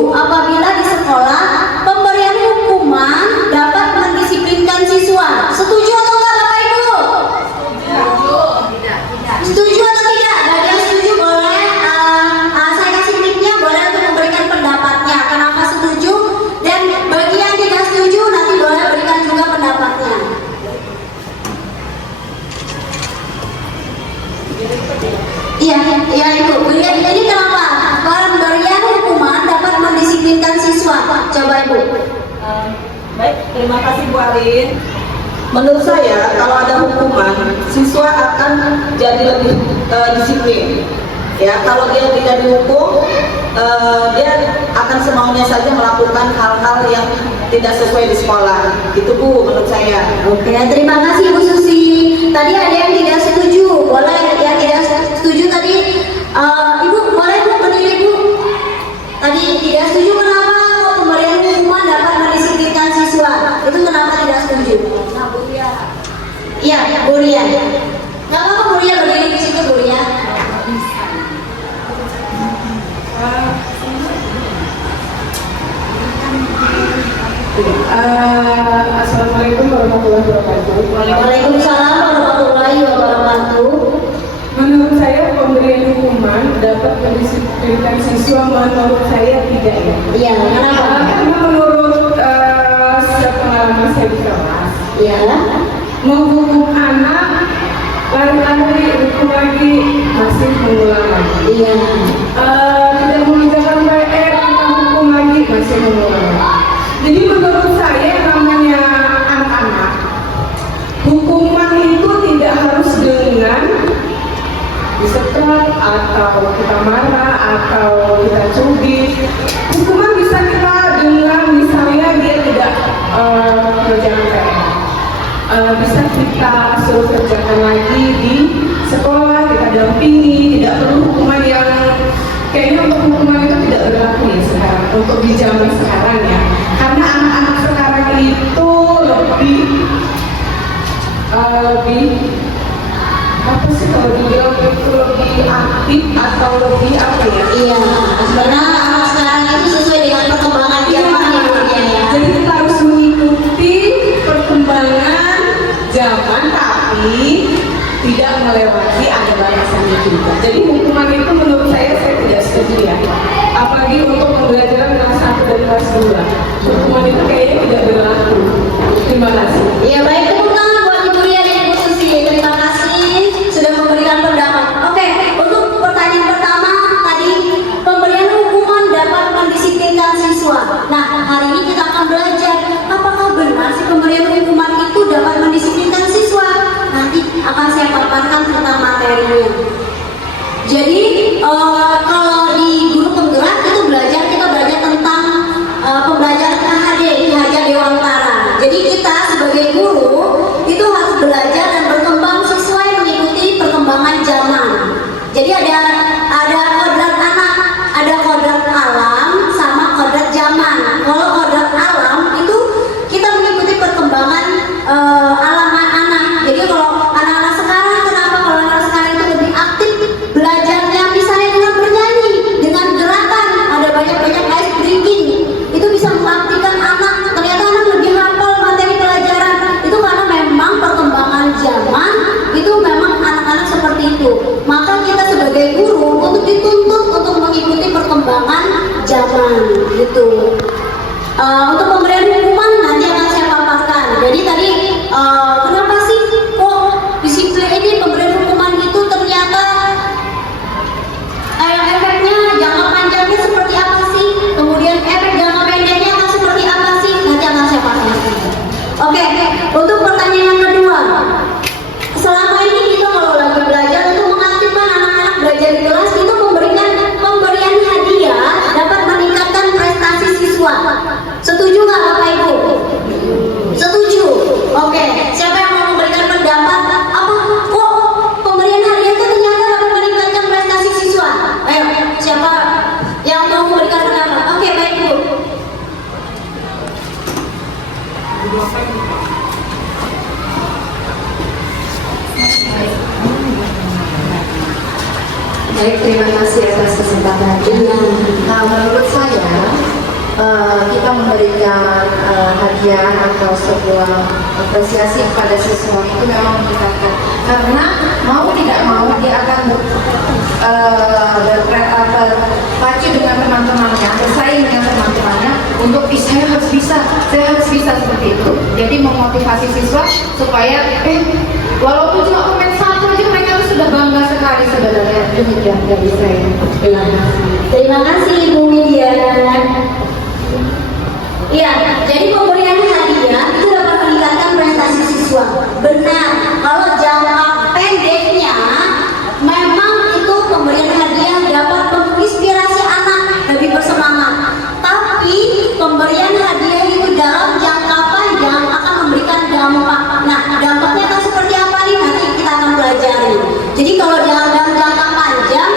setuju apabila di sekolah pemberian hukuman dapat mendisiplinkan siswa? Setuju atau enggak Bapak Ibu? Setuju atau tidak? Bagi yang setuju boleh saya kasih mic-nya, boleh untuk memberikan pendapatnya kenapa setuju, dan bagi yang tidak setuju nanti boleh berikan juga pendapatnya. Iya Ibu. Ini kenapa? Pemberian hukuman dapat mendisiplinkan siswa. Coba Ibu. Baik, terima kasih Bu Arin. Menurut saya kalau ada hukuman, siswa akan jadi lebih disiplin. Ya, kalau dia tidak dihukum, dia akan semaunya saja melakukan hal-hal yang tidak sesuai di sekolah. Itu Bu, menurut saya. Oke, terima kasih Bu Susi. Tadi ada yang tidak setuju, boleh yang tidak setuju tadi. Ibu boleh Bu berdiri Bu. Tadi tidak setuju kenapa kok pemberian hukuman dapat mendisiplinkan siswa? Itu kenapa tidak setuju? Nah, Bu Ria. Iya, Bu Ria. Nggak apa-apa Bu Ria berdiri di situ Bu Ria. Assalamualaikum warahmatullahi wabarakatuh. Waalaikumsalam warahmatullahi wabarakatuh. Menurut saya pemberian hukuman dapat mendisiplinkan siswa, menurut saya tidak ya. Iya, kenapa? Karena menurut pengalaman saya di kelas, Iya. menghukum anak lari-lari, hukum lagi, masih mengulang lagi. Iya. Tidak mengerjakan PR, kita hukum lagi, masih mengulang lagi. Jadi menurut saya yang namanya anak-anak, hukuman itu tidak harus dengan disekat atau kita marah atau kita cubit. Hukuman bisa kita dengan misalnya dia tidak kerjakan PR, bisa kita suruh kerjakan lagi di sekolah, kita dampingi. Tidak perlu hukuman yang kayaknya, untuk hukuman itu tidak berlaku ya sekarang, untuk di zaman sekarang ya, karena anak-anak sekarang itu lebih apa sih kalau dibilang itu lebih aktif atau lebih apa ya? Iya, karena anak sekarang itu sesuai dengan perkembangan zaman ya Bu Ria ya. Jadi kita harus mengikuti perkembangan zaman, tapi tidak melewati ada batasannya juga. Jadi hukuman itu menurut saya tidak setuju ya. Apalagi untuk pembelajaran kelas 1 dan kelas 2. Hukuman itu kayaknya tidak berlaku. Terima kasih. Iya, baik, tepuk tangan buat Ibu Ria dan Ibu Susi. Terima kasih sudah memberikan pendapat. Oke, untuk pertanyaan pertama tadi, pemberian hukuman dapat mendisiplinkan siswa. Nah, hari ini kita akan belajar apakah benar sih pemberian hukuman itu dapat mendisiplinkan siswa. Nanti akan saya paparkan tentang materinya. Jadi kalau di guru penggerak itu kita belajar tentang pembelajaran KHD, Kinerja Dewantara. Jadi kita sebagai guru itu harus belajar dan berkembang sesuai mengikuti perkembangan zaman. Jadi ada kodrat anak, ada kodrat alam, sama kodrat zaman. Kalau kodrat alam itu kita mengikuti perkembangan alam anak. Jadi kalau anak-anak sekarang, kenapa kalau anak sekarang itu lebih aktif belajarnya, misalnya dengan bernyanyi, dengan gerakan, ada banyak-banyak ice breaking, itu bisa mengaktifkan anak. Ternyata anak lebih hafal materi pelajaran. Itu karena memang perkembangan zaman itu memang anak-anak seperti itu. Maka kita sebagai guru untuk dituntut untuk mengikuti perkembangan zaman gitu. Untuk pemberian hukuman nanti akan saya paparkan. Jadi tadi kenapa sih kok disiplin ini pemberian hukuman itu ternyata efeknya jangka panjangnya seperti apa sih? Kemudian efek jangka pendeknya akan seperti apa sih? Nanti akan saya paparkan. Oke, untuk pertanyaan yang kedua, selama ini kita kalau lagi belajar untuk mengaktifkan anak-anak belajar di kelas itu memberikan pemberian hadiah dapat meningkatkan prestasi siswa. Setuju nggak Bapak Ibu? Setuju. Oke, siapa yang mau memberikan pendapat? Apa kok pemberian hadiah itu ternyata dapat meningkatkan prestasi siswa? Ayo, siapa yang mau memberikan pendapat? Oke, baik Bu. Baik, terima kasih atas kesempatannya. Nah, menurut saya kita memberikan hadiah atau sebuah apresiasi kepada siswa itu memang meningkatkan, karena mau tidak mau dia akan berpacu dengan teman-temannya, bersaing dengan teman-temannya untuk saya harus bisa seperti itu. Jadi memotivasi siswa supaya walaupun cuma komen satu aja mereka tuh sudah bangga sekali sebenarnya. Demikian dari saya. Terima kasih Ibu Widya. Iya, jadi pemberian hadiah itu dapat meningkatkan prestasi siswa. Benar, kalau jangka pendeknya memang itu pemberian hadiah dapat menginspirasi anak lebih bersemangat. Tapi pemberian hadiah itu dalam jangka panjang akan memberikan dampak. Nah, dampaknya akan seperti apa nih? Nanti kita akan pelajari. Jadi kalau dalam jangka panjang,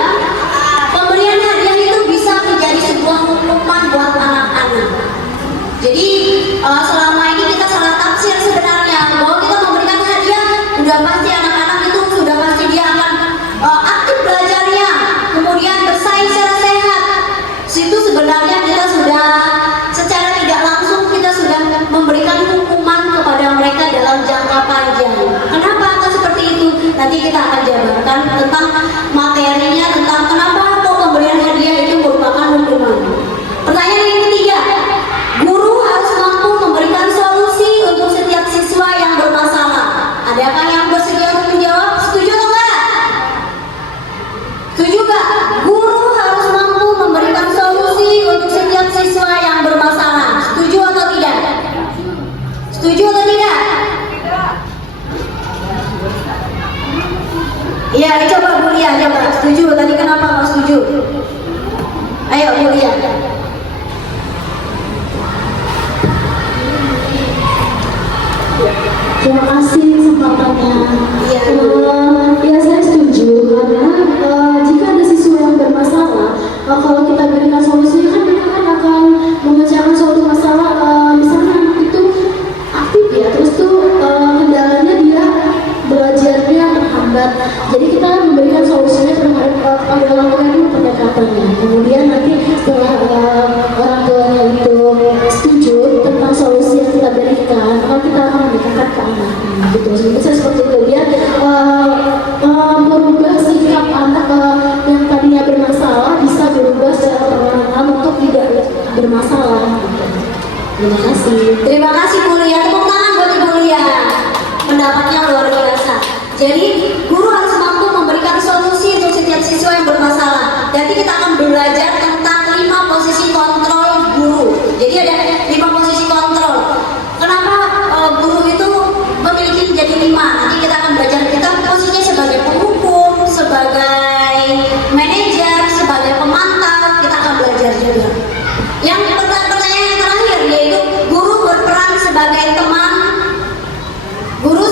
pemberian hadiah itu bisa menjadi sebuah hukuman buat anak-anak. Jadi selama ini kita salah tafsir sebenarnya bahwa kita memberikan hadiah sudah pasti anak-anak itu sudah pasti dia akan aktif belajarnya, kemudian bersaing secara sehat. Situ sebenarnya kita sudah secara tidak langsung kita sudah memberikan hukuman kepada mereka dalam jangka panjang. Kenapa akan seperti itu? Nanti kita akan jabarkan tentang materinya, tentang kenapa kok pemberian hadiah itu merupakan hukuman. Pertanyaan yang ketiga, guru harus mampu memberikan solusi untuk setiap siswa yang bermasalah. Adakah yang bersedia untuk menjawab? Setuju atau enggak? Setuju enggak? Guru harus mampu memberikan solusi untuk setiap siswa yang bermasalah. Setuju atau tidak? Setuju atau tidak? Iya, coba Bu Lia, coba. Setuju? Tadi kenapa nggak setuju? Ayo Bu Lia. Terima kasih kesempatannya. Iya. Ya saya setuju karena jika ada siswa yang bermasalah, kalau kita berikan solusinya kan kita akan memecahkan suatu masalah. Misalnya anak itu aktif ya, terus tuh kendalanya dia belajarnya terhambat. Jadi kita memberikan solusinya pada orang tua itu pendekatannya. Kemudian nanti setelah orang tuanya itu setuju tentang solusi yang kita berikan, maka kita akan mendekatkan ke anaknya gitu. Bisa seperti itu dia merubah sikap anak yang tadinya bermasalah bisa berubah secara perlahan untuk tidak bermasalah gitu. Terima kasih. Terima kasih Bu Lia. Tepuk tangan buat Ibu Lia. Pendapatnya luar biasa. Jadi guru harus mampu memberikan solusi untuk setiap siswa yang bermasalah. Nanti kita akan belajar tentang 5 posisi kontrol guru. Jadi ada 5 posisi kontrol. Kenapa guru itu memiliki menjadi 5? Nanti kita akan belajar kita posisinya sebagai penghukum, sebagai manajer, sebagai pemantau. Kita akan belajar juga. Yang pertanyaan yang terakhir yaitu guru berperan sebagai teman. Guru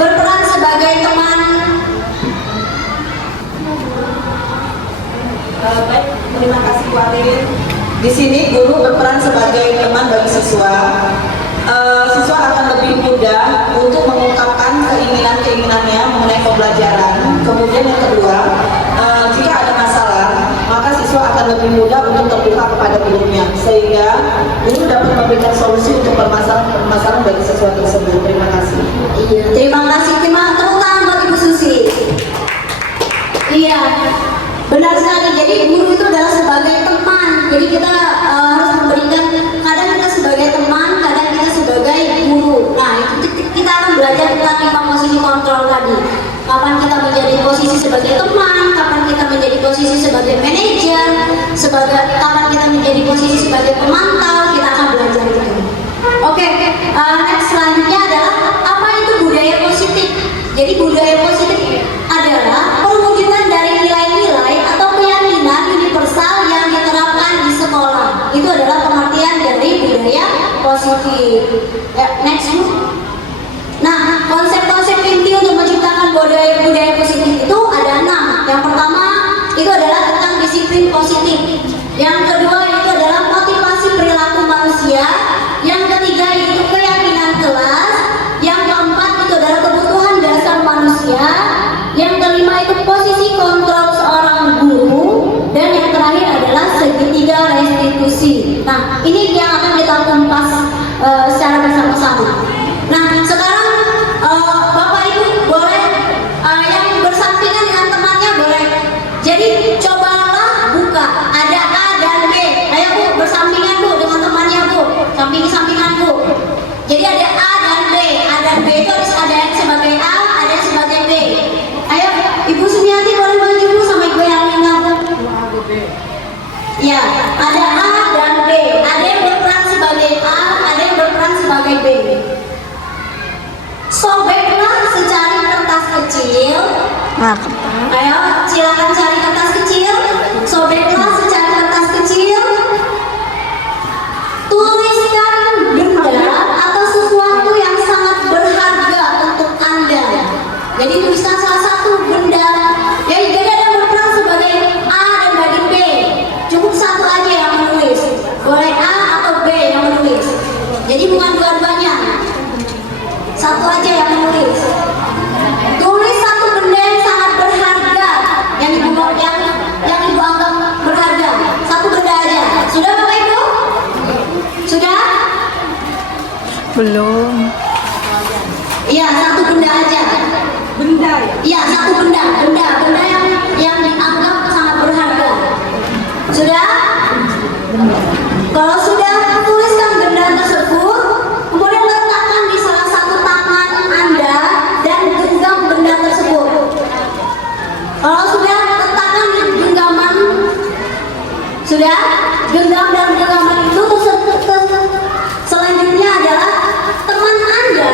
berperan sebagai teman. Baik, terima kasih Bu Arin. Di sini guru berperan sebagai teman bagi siswa. Siswa akan lebih mudah untuk mengungkapkan keinginannya mengenai pembelajaran. Kemudian yang kedua, jika ada masalah, maka siswa akan lebih mudah untuk terbuka kepada gurunya, sehingga guru dapat memberikan solusi untuk permasalahan bagi siswa tersebut. Terima kasih. Iya, terima kasih. Tepuk tangan buat Ibu Susi. Iya, benar sekali. Jadi guru itu adalah sebagai teman. Jadi kita harus memberikan, kadang kita sebagai teman, kadang kita sebagai guru. Nah, itu kita akan belajar tentang 5 posisi kontrol tadi. Kapan kita menjadi posisi sebagai teman, kapan kita menjadi posisi sebagai manajer, kapan kita menjadi posisi sebagai pemantau, kita akan belajar itu. Oke, next selanjutnya adalah apa itu budaya positif. Jadi budaya positif adalah perwujudan dari nilai-nilai atau keyakinan universal yang diterapkan di sekolah. Itu adalah pengertian dari budaya positif. Next. Nah, konsep-konsep inti untuk menciptakan budaya positif itu ada 6. Yang pertama itu adalah tentang disiplin positif. Yang kedua itu adalah motivasi perilaku manusia. Yang ketiga itu keyakinan kelas. Yang keempat itu adalah kebutuhan dasar manusia. Yang kelima itu posisi kontrol seorang guru. Dan yang terakhir adalah segitiga restitusi. Nah, Ya, ada A dan B. Ada yang berperan sebagai A, ada yang berperan sebagai B. Sobeklah secari kertas kecil. Ayo, silakan cari kertas kecil. Sobeklah secari kertas kecil. Tuliskan benda atau sesuatu yang sangat berharga untuk Anda. Jadi tuliskan salah satu benda. Jadi ada yang berperan sebagai A dan bagi B. Cukup satu aja yang menulis. Boleh A atau B yang menulis. Jadi bukan dua-duanya. Satu aja yang menulis. Tulis satu benda yang sangat berharga yang ibu anggap berharga. Satu benda aja. Sudah Bapak Ibu? Sudah? Belum. Iya, satu benda aja. Benda ya? Iya, satu benda yang dianggap sangat berharga. Sudah? Kalau sudah, tuliskan benda tersebut, kemudian letakkan di salah satu tangan Anda dan genggam benda tersebut. Kalau sudah, letakkan di genggaman. Sudah? Genggam dan genggaman itu selanjutnya adalah teman Anda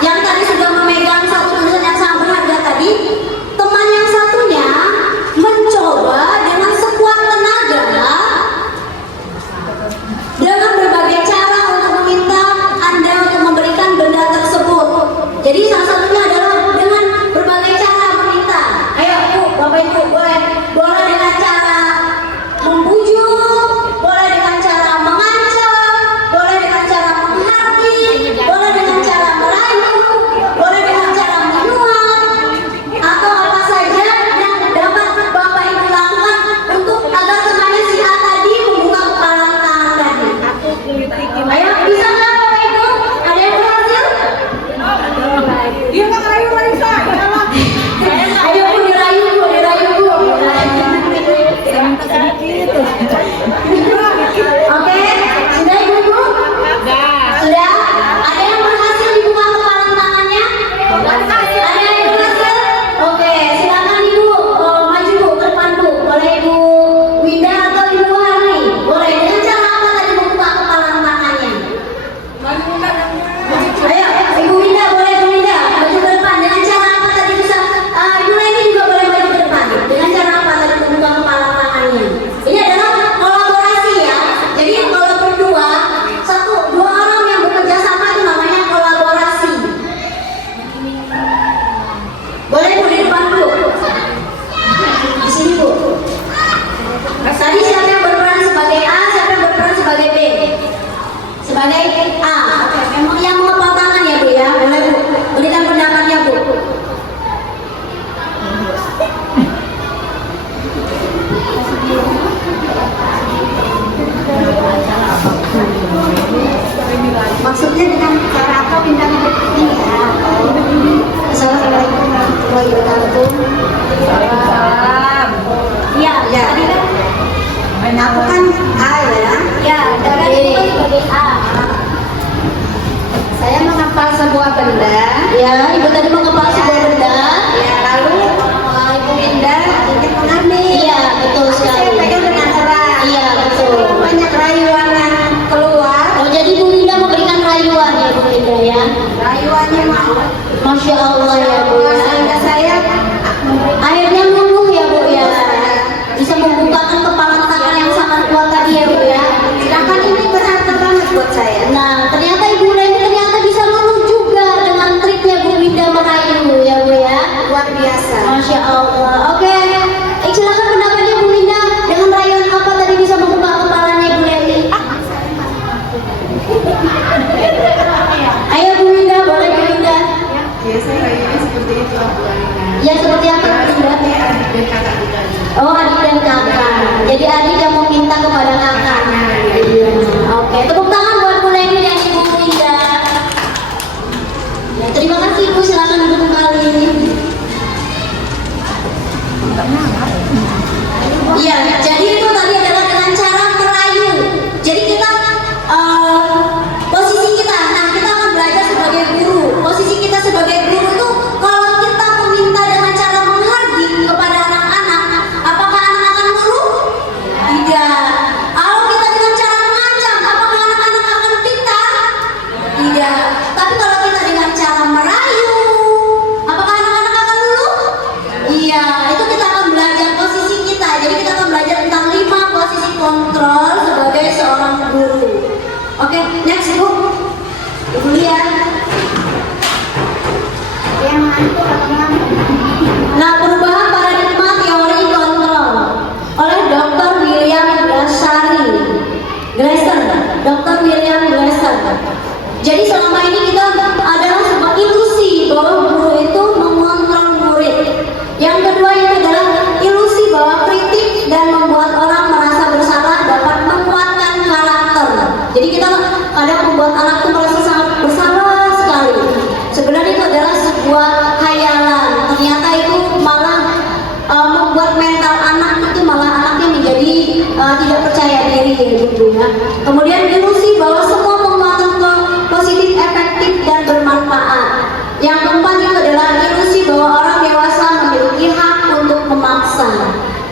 yang tadi sudah memegang satu tulisan yang sangat berharga tadi, teman yang satunya mencoba dengan sekuat tenaga dengan berbagai cara untuk meminta Anda untuk memberikan benda tersebut. Jadi salah satunya adalah dengan berbagai cara meminta. Ayo Bu, Bapak Ibu, boleh dengan cara membujuk, boleh dengan cara mengancam, boleh dengan cara menghardik, boleh dengan cara merayu, boleh dengan cara menyuap, atau apa saja yang dapat Bapak Ibu lakukan untuk agar temannya si A tadi membuka kepala tangan tadi. Ayo, bisa nggak Bapak Ibu? Ada yang berhasil? Dia nggak rayu-rayu saya. Ayo Bu, dirayu Bu, dirayu Bu. Oke, sudah Ibu? Sudah? Ada yang berhasil dibuka kepala tangannya? Ada yang berhasil? Oke, silakan Ibu maju Bu ke depan Bu. Boleh Ibu Winda atau Ibu Harni? Boleh. Dengan cara apa tadi membuka kepala tangannya? Ayo, Ibu Winda, boleh Ibu Winda maju ke depan. Dengan cara apa tadi bisa? Ibu Leni juga boleh maju ke depan. Dengan cara apa tadi membuka kepala tangannya? Ini adalah kolaborasi ya. Jadi kalau berdua, dua orang yang bekerja sama itu namanya kolaborasi. Boleh Bu di depan Bu. Di sini Bu. Tadi siapa yang berperan sebagai A, siapa yang berperan sebagai B? Sebagai A. Memang yang mengepal tangan ya Bu ya. Boleh Bu. Berikan pendapatnya Bu. Maksudnya dengan cara apa pindahnya ini ya? Assalamualaikum warahmatullahi wabarakatuh. Iya, tadi kan Aku kan A ya. ya dari sebagai A. Saya menghafal sebuah benda. Ya, Ibu tadi mengepal sebuah benda. Ya, lalu Ibu Winda ingin mengambil. Iya, betul sekali. Saya pegang dengan erat. Iya, betul. Banyak rayuan yang keluar. Oh, jadi Bu Winda memberikan rayuan ya Bu Winda ya. Rayuannya mau. Masya Allah ya Bu. Sehingga saya Akhirnya luluh ya Bu ya. Bisa membukakan kepala tangan yang sangat kuat tadi ya Bu ya. sedangkan ini berharga banget buat saya. Nah, ternyata Ibu Leni ternyata bisa luluh juga dengan triknya Bu Winda merayu ya Bu ya. Luar biasa. Masya Allah. Oke, silakan pendapatnya Bu Winda. Dengan rayuan apa tadi bisa membuka kepalanya Bu Leni? Ayo Bu Winda, boleh Bu Winda. Biasanya rayuannya seperti itu aku Ya seperti apa Bu Winda? adik dan kakak juga. Oh, adik dan kakak. Jadi adik yang meminta kepada kakaknya. Iya. Oke, tepuk tangan buat Bu Leni dan Ibu Winda. Ya, terima kasih Bu, silakan duduk kembali. Iya, jadi itu tadi adalah dengan cara merayu. Jadi kita posisi kita, nah kita akan belajar sebagai guru. Posisi kita sebagai guru itu kalau kita meminta dengan cara menghardik kepada anak-anak, apakah anak akan nurut? Tidak. yang ngantuk atau ngantuk. Nah, perubahan paradigma teori kontrol oleh Dr. William Glasser. Jadi selama ini kita adalah sebuah ilusi bahwa guru itu mengontrol murid. Yang kedua itu adalah ilusi bahwa kritik dan membuat orang merasa bersalah dapat menguatkan karakter. Jadi kita kadang membuat anak itu merasa sangat bersalah sekali. Sebenarnya itu adalah sebuah khayalan. Ternyata itu malah membuat mental anak itu malah anaknya menjadi tidak percaya diri gitu ya. Kemudian ilusi bahwa semua penguatan positif, efektif dan bermanfaat. Yang keempat itu adalah ilusi bahwa orang dewasa memiliki hak untuk memaksa.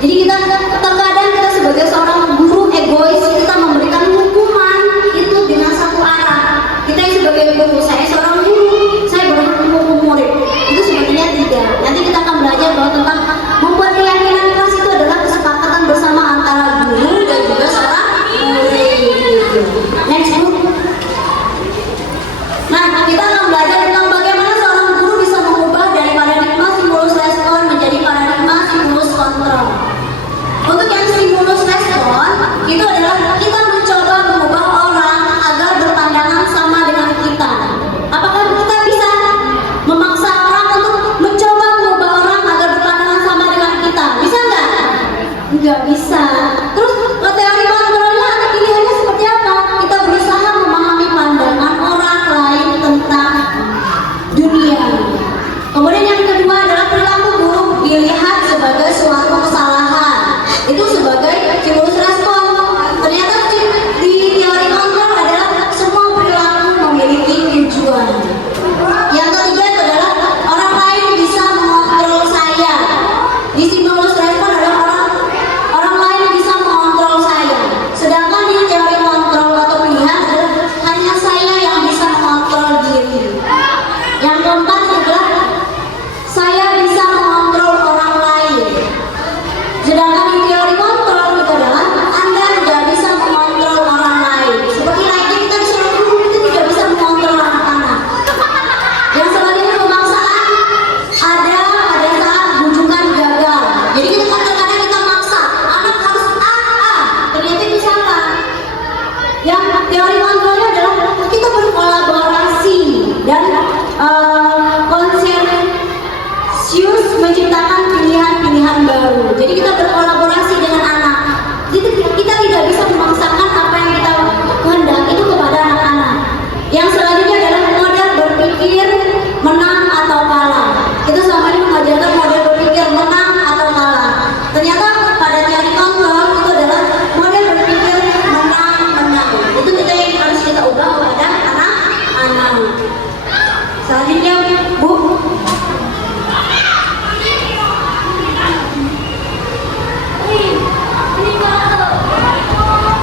Jadi kita terkadang kita sebagai seorang guru egois, kita memberikan hukuman itu dengan satu arah. Kita sebagai guru, saya seorang guru, saya berhukum murid. Itu sebenarnya tidak. Nanti kita akan belajar bahwa tentang membuat keyakinan kelas itu adalah kesepakatan bersama antara guru dan juga seorang murid. Next book. Nah, kita akan belajar tentang bagaimana seorang guru bisa mengubah dari paradigma stimulus respon menjadi paradigma stimulus kontrol. Untuk yang stimulus respon itu adalah kita mencoba mengubah orang agar berpandangan sama dengan kita. Apakah kita bisa memaksa orang untuk mencoba mengubah orang agar berpandangan sama dengan kita? Bisa nggak? Nggak bisa. Terus teori kontrolnya ada pilihannya seperti apa? Kita berusaha memahami pandangan orang lain tentang dunia. Kemudian yang kedua adalah perilaku buruk dilihat sebagai suatu kesalahan. Itu sebagai stimulus respon. Ternyata di teori kontrol adalah semua perilaku memiliki tujuan. Yang ketiga itu adalah orang lain bisa mengontrol saya. Di stimulus respon adalah orang lain bisa mengontrol saya. Sedangkan di teori kontrol atau pilihan adalah hanya saya yang bisa mengontrol diri. Yang keempat adalah saya bisa mengontrol orang lain. Sedangkan di teori kontrol itu adalah Anda tidak bisa mengontrol orang lain. Seperti layaknya kita disuruh guru itu tidak bisa mengontrol anak-anak. Yang selanjutnya pemaksaan ada saat bujukan gagal. Jadi kita kadang-kadang kita maksa anak harus A, ternyata itu salah. Yang teori kontrolnya adalah kita berkolaborasi dan konsensus menciptakan pilihan-pilihan baru. Jadi kita berkolaborasi dengan anak. Jadi kita tidak bisa memaksakan apa yang kita kehendaki itu kepada anak-anak. Yang selanjutnya adalah model berpikir menang atau kalah. Kita selama ini mengajarkan model berpikir menang atau kalah. Ternyata pada teori kontrol itu adalah model berpikir menang. Itu kita yang harus kita ubah kepada anak-anak. Selanjutnya, Bu.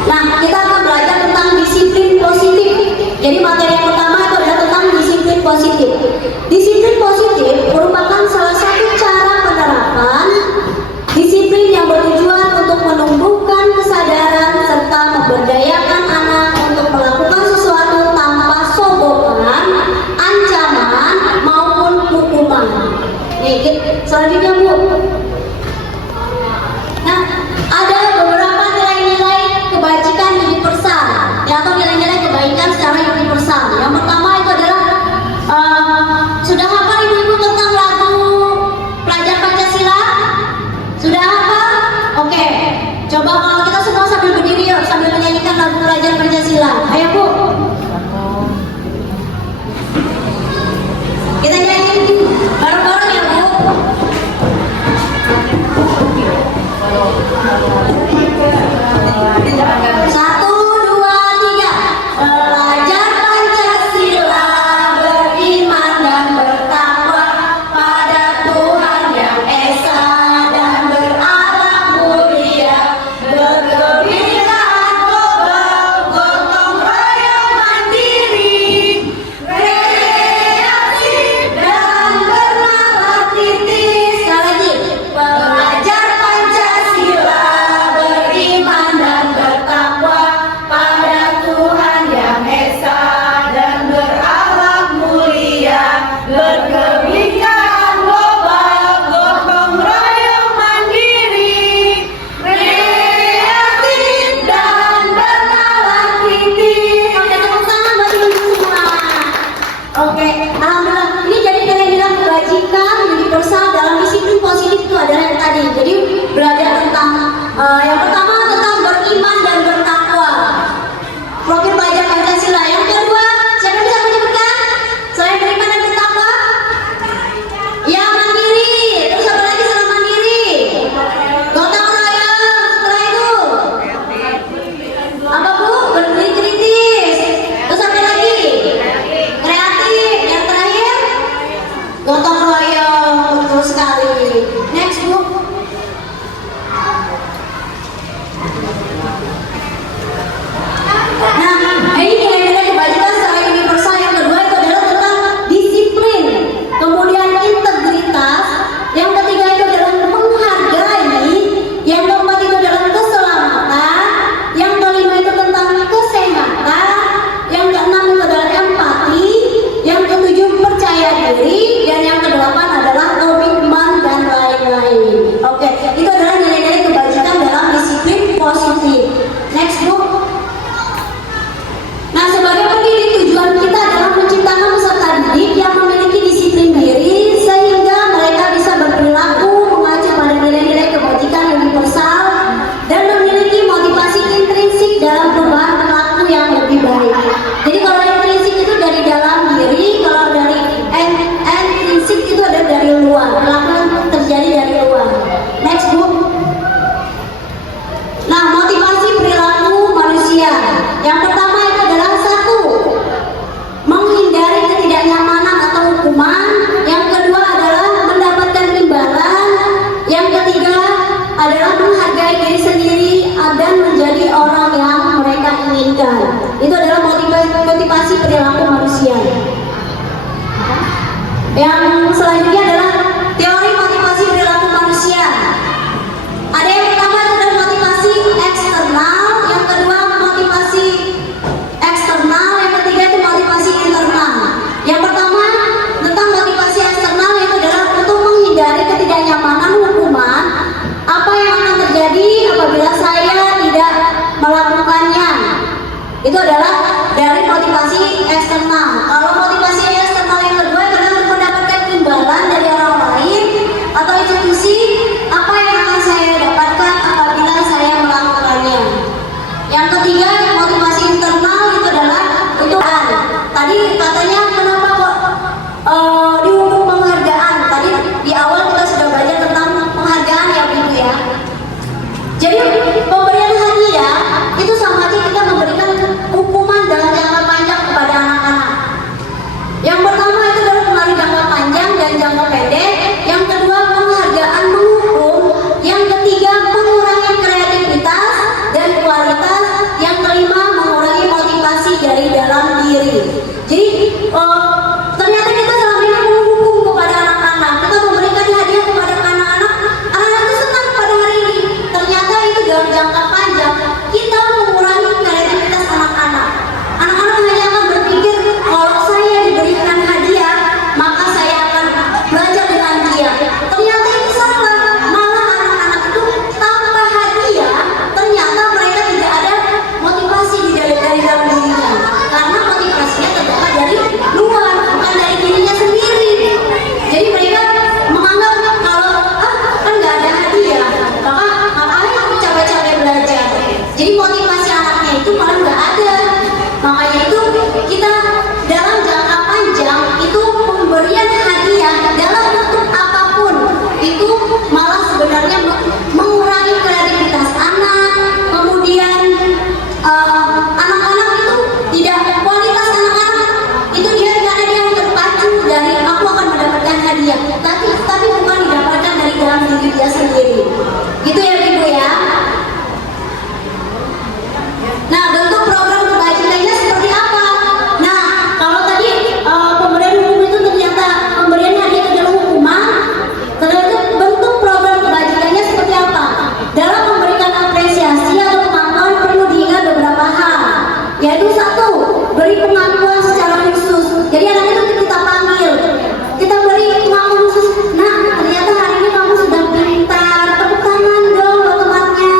Nah, kita akan belajar tentang disiplin positif. Jadi materi yang pertama itu adalah tentang disiplin positif. Disiplin positif merupakan salah satu cara penerapan disiplin yang bertujuan untuk menumbuhkan kesadaran serta memberdayakan anak untuk melakukan sesuatu tanpa sogokan, ancaman maupun hukuman. Nih, selanjutnya Bu. Nah, ada beberapa nilai-nilai kebajikan universal, ya, atau nilai-nilai kebaikan secara universal. Yang pertama itu adalah sudah hafal ibu-ibu tentang lagu Pelajar Pancasila? Sudah hafal? Oke. Coba kalau kita semua sambil berdiri yuk, sambil menyanyikan lagu Pelajar Pancasila. Ayo Bu. Kita nyanyi bareng-bareng ya Bu. Gotong royong, betul sekali. Next Bu. Nah, ini nilai-nilai kebajikan secara universal. Yang kedua itu adalah tentang disiplin, kemudian integritas, yang ketiga itu adalah menghargai, yang keempat itu adalah keselamatan, yang kelima itu tentang kesehatan, yang keenam itu adalah empati, yang ketujuh percaya diri, dan yang kedelapan adalah komitmen dan lain-lain. Oke, itu adalah nilai-nilai kebajikan dalam disiplin positif. Next Bu. Nah, sebagai pendidik tujuan kita adalah menciptakan peserta didik yang memiliki disiplin diri sehingga mereka bisa berperilaku mengacu pada nilai-nilai kebajikan universal dan memiliki motivasi intrinsik dalam perubahan perilaku yang lebih baik. Jadi kalau intrinsik itu dari dalam diri, kalau dari extrinsik itu ada dari luar, perilaku yang terjadi dari luar. Next Bu. Nah, motivasi perilaku manusia. Yang pertama itu adalah satu, menghindari ketidaknyamanan atau hukuman. Yang kedua adalah mendapatkan imbalan. Yang ketiga adalah menghargai diri sendiri dan menjadi orang yang mereka inginkan. Itu adalah motivasi perilaku manusia. Yang selanjutnya adalah teori motivasi perilaku manusia. Ada yang pertama itu adalah motivasi eksternal, yang kedua motivasi eksternal, yang ketiga itu motivasi internal. Yang pertama tentang motivasi eksternal itu adalah untuk menghindari ketidaknyamanan hukuman. Apa yang akan terjadi apabila saya tidak melakukannya? Itu adalah dari motivasi eksternal. Kalau motivasi eksternal yang kedua itu adalah untuk mendapatkan imbalan dari orang lain atau institusi. Apa yang akan saya dapatkan apabila saya melakukannya? Yang ketiga, motivasi internal itu adalah untuk tadi katanya kenapa kok dihukum penghargaan? Tadi di awal kita sudah belajar tentang penghargaan ya Bu ya. Jadi pemberian hadiah itu sama aja kita memberikan hukuman dalam jangka panjang kepada anak-anak. Yang pertama itu adalah pengaruh jangka panjang dan jangka pendek. Yang kedua penghargaan menghukum. Yang ketiga mengurangi kreativitas dan kualitas. Yang kelima mengurangi motivasi dari dalam diri. Jadi ternyata kita selama ini menghukum kepada anak-anak. Kita memberikan hadiah kepada anak-anak. Anak-anak itu senang pada hari ini. Ternyata itu dalam jangka panjang kita mengurangi kreativitas anak-anak. Anak-anak hanya akan berpikir kalau saya diberikan hadiah maka saya akan belajar dengan dia. Ternyata itu salah. Malah anak-anak itu tanpa hadiah ternyata mereka tidak ada motivasi dari dalam dirinya. Karena motivasinya terdapat dari luar, bukan dari dirinya sendiri. Jadi mereka menganggap kalau kan nggak ada hadiah, maka ngapain aku capek-capek belajar. Jadi motivasi anaknya itu malah nggak ada. Makanya itu kita dalam jangka panjang itu pemberian hadiah dalam bentuk apapun itu malah sebenarnya mengurangi kreativitas anak. Kemudian anak-anak itu tidak kualitas anak-anak itu dia karena dia terpacu dari aku akan mendapatkan hadiah, tapi bukan didapatkan dari dalam diri dia sendiri. Gitu ya Ibu ya. Nah, bentuk program kebajikannya seperti apa? Nah, kalau tadi pemberian hukum itu ternyata pemberian hadiah adalah hukuman. Ternyata bentuk program kebajikannya seperti apa? Dalam memberikan apresiasi atau pengakuan perlu diingat beberapa hal. Yaitu satu, beri pengakuan secara khusus. Jadi anak itu kita panggil, kita beri pengakuan khusus. Nah, ternyata hari ini kamu sudah pintar, tepuk tangan dong teman-temannya.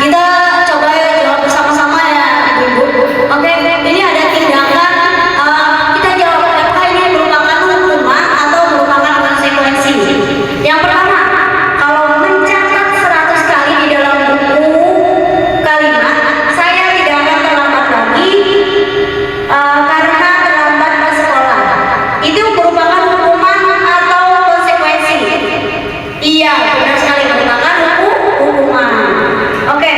kita coba jawab bersama-sama ya, Ibu. Oke, ini ada tindakan. Kita jawab apakah ini merupakan hukuman atau merupakan konsekuensi. Yang pertama, kalau mencatat 100 kali di dalam buku kalimat, saya tidak akan terlambat lagi karena terlambat ke sekolah. Itu merupakan hukuman atau konsekuensi? Iya, benar sekali, merupakan hukuman. Oke,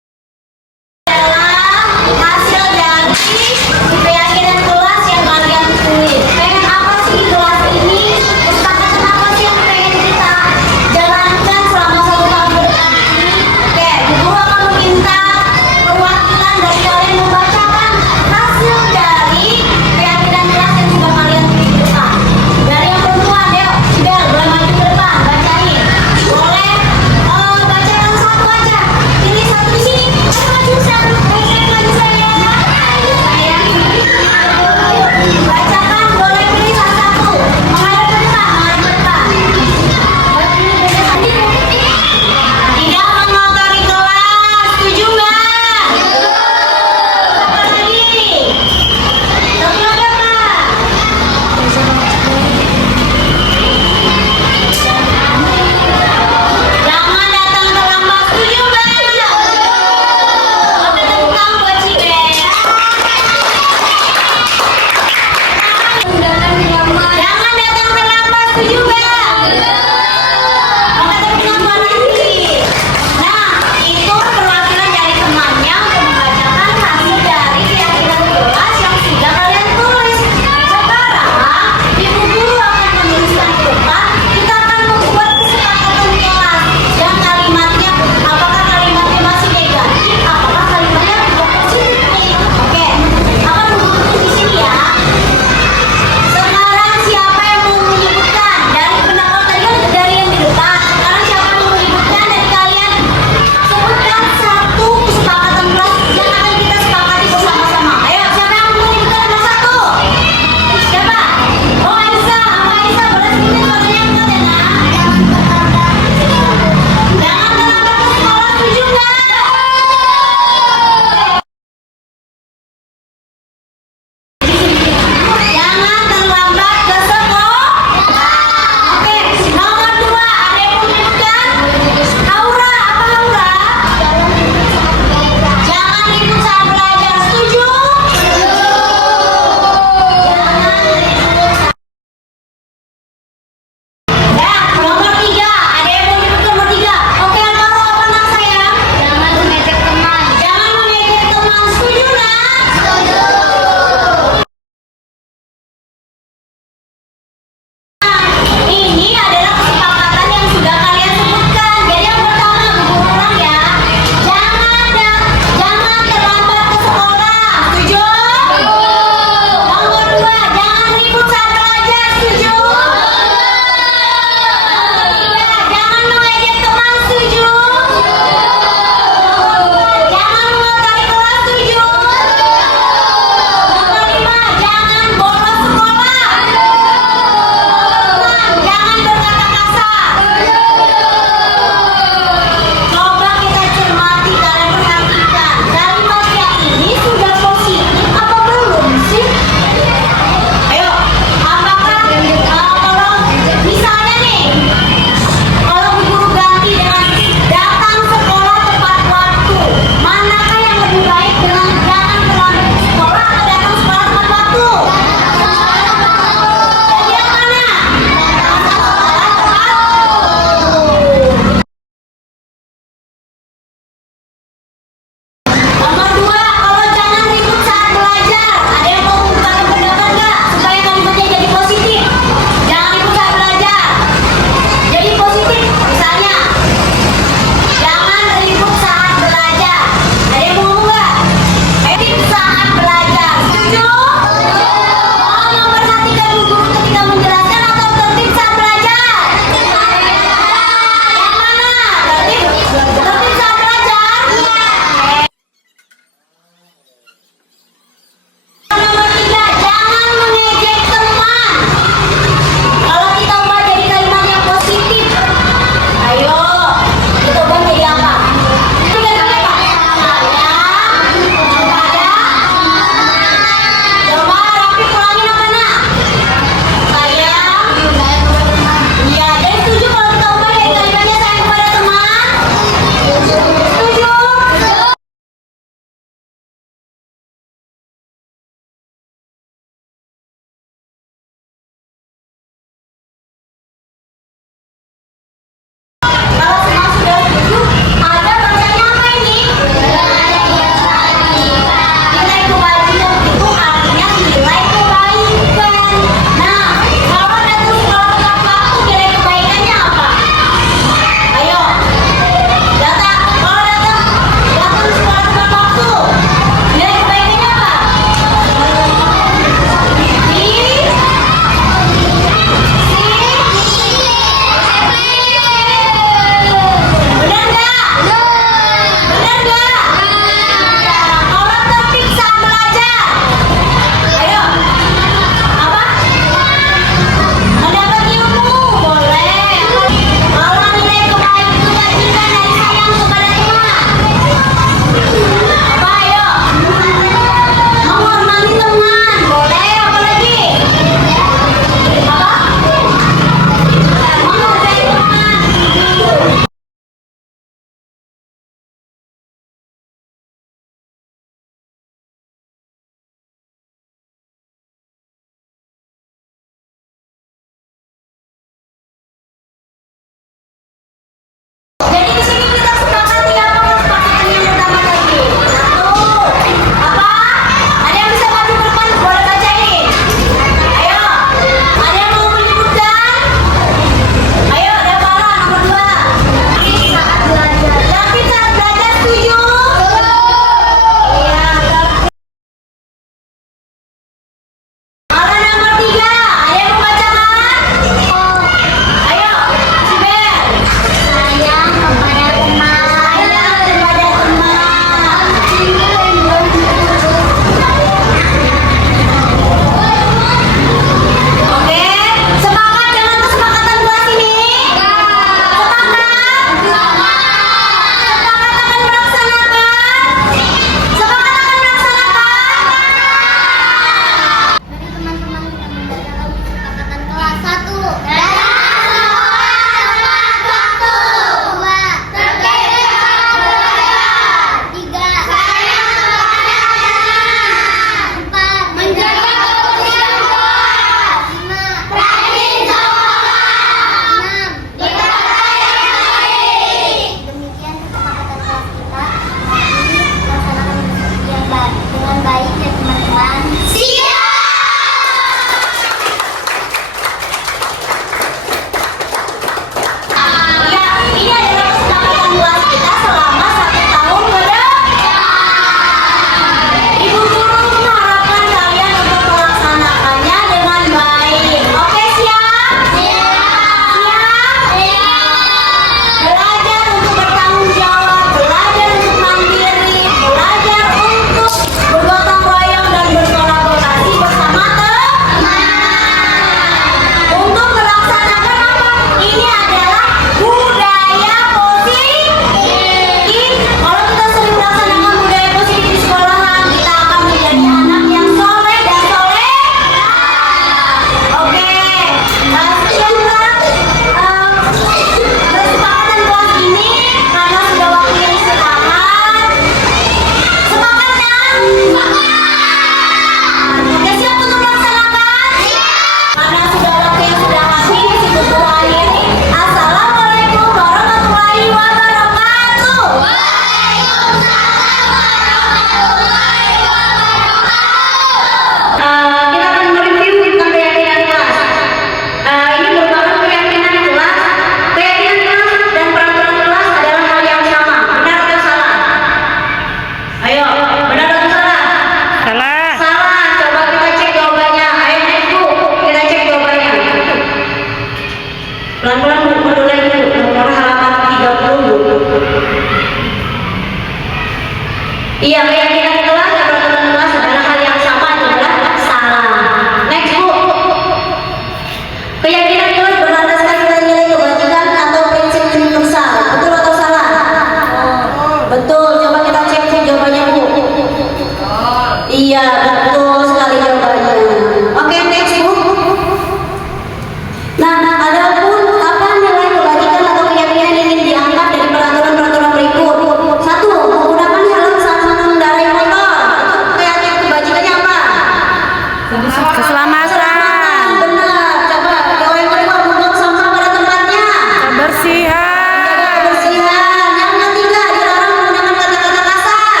Keselamatan. Benar. Coba kalau yang kedua membuang sampah pada tempatnya. Kebersihan. Kebersihan. Yang ketiga dilarang menggunakan kata-kata kasar.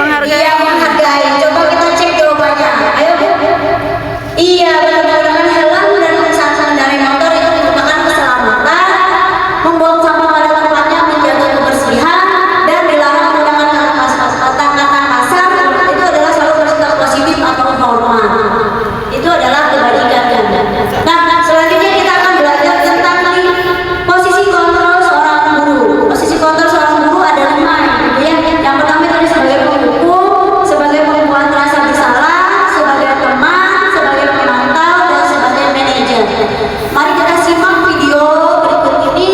Menghargai. Iya, menghargai. Coba kita cek jawabannya. Ayo, Bu. Iya, benar, menggunakan helm dan saat mengendarai motor itu merupakan keselamatan. Membuang sampah pada tempatnya menjaga kebersihan dan dilarang menggunakan kata-kata kasar. Itu adalah selalu bersikap positif atau normal. Itu adalah kebaikan. Nah, selanjutnya kita akan belajar tentang posisi kontrol seorang guru. Posisi kontrol seorang guru ada 5, gitu ya. Yang pertama itu sebagai penghukum, sebagai pembuat rasa bersalah, sebagai teman, sebagai pemantau, dan sebagai manajer. Mari kita simak video berikut ini.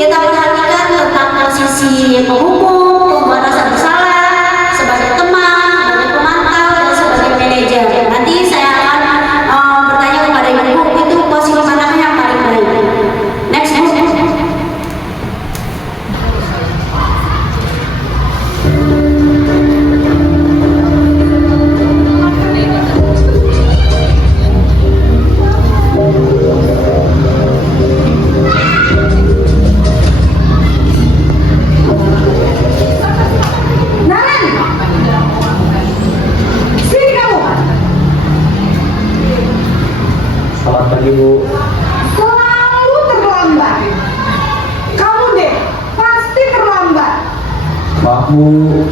Kita perhatikan tentang posisi penghukum, pembuat rasa bersalah, sebagai teman, sebagai pemantau, dan sebagai manajer. Nanti saya akan bertanya kepada ibu, itu posisi mana yang paling baik? Next. Sini kamu. Selamat pagi Bu. Selalu terlambat. Kamu deh, pasti terlambat. Maaf Bu,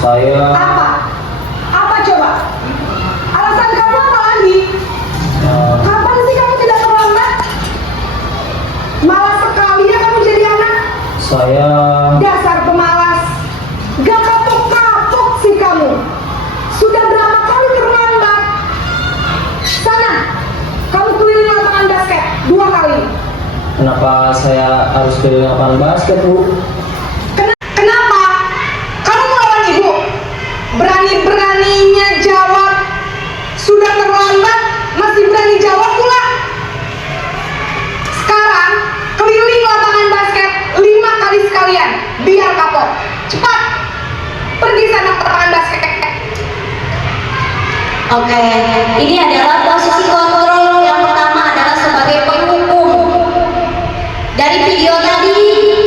saya Apa? Apa coba? Alasan kamu apa lagi? Kapan sih kamu tidak terlambat? Malas sekali ya kamu jadi anak. saya Dasar pemalas. Gak kapok-kapok sih kamu. Sudah berapa kali terlambat? Sana, kamu keliling lapangan basket 2 kali. kenapa saya harus keliling lapangan basket Bu? Kenapa? Kamu melawan ibu? Berani-beraninya jawab. Sudah terlambat, masih berani jawab pula. Sekarang, keliling lapangan basket 5 kali sekalian. Biar kapok. Cepat. Pergi sana ke lapangan basket. Oke, ini adalah posisi kontrol yang pertama adalah sebagai penghukum. Dari video tadi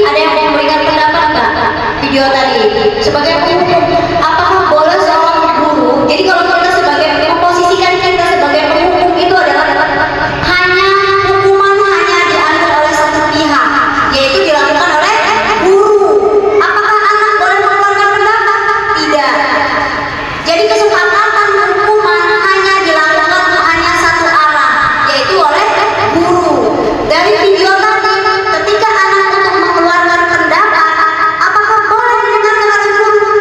ada yang memberikan pendapat nggak? Video tadi sebagai penghukum, apakah boleh seorang guru? Jadi kalau kita sebagai memposisikan kita sebagai penghukum itu adalah hanya hukuman hanya diambil oleh satu pihak, yaitu dilakukan oleh guru. Apakah anak boleh mengeluarkan pendapat? Tidak. Jadi kesepakatan hukuman hanya dilakukan hanya satu arah, yaitu oleh guru. Dari video tadi, ketika anak untuk mengeluarkan pendapat, apakah boleh didengarkan oleh guru?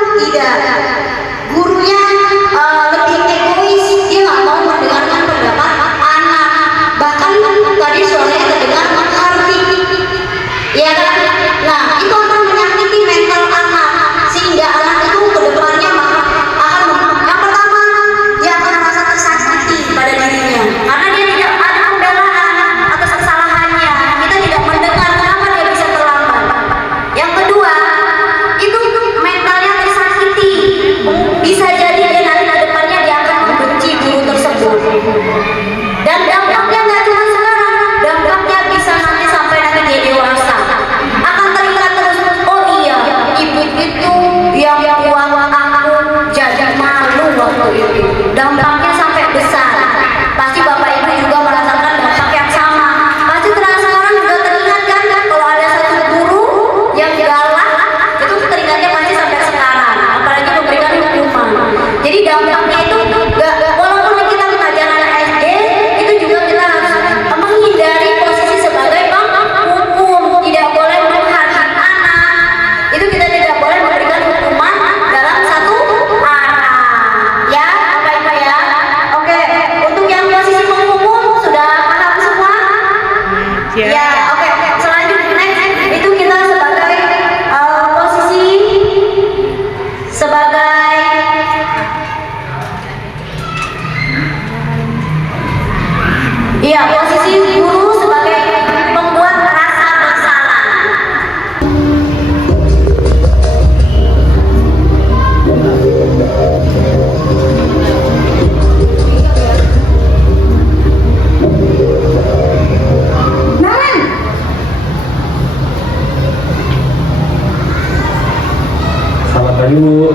Bu.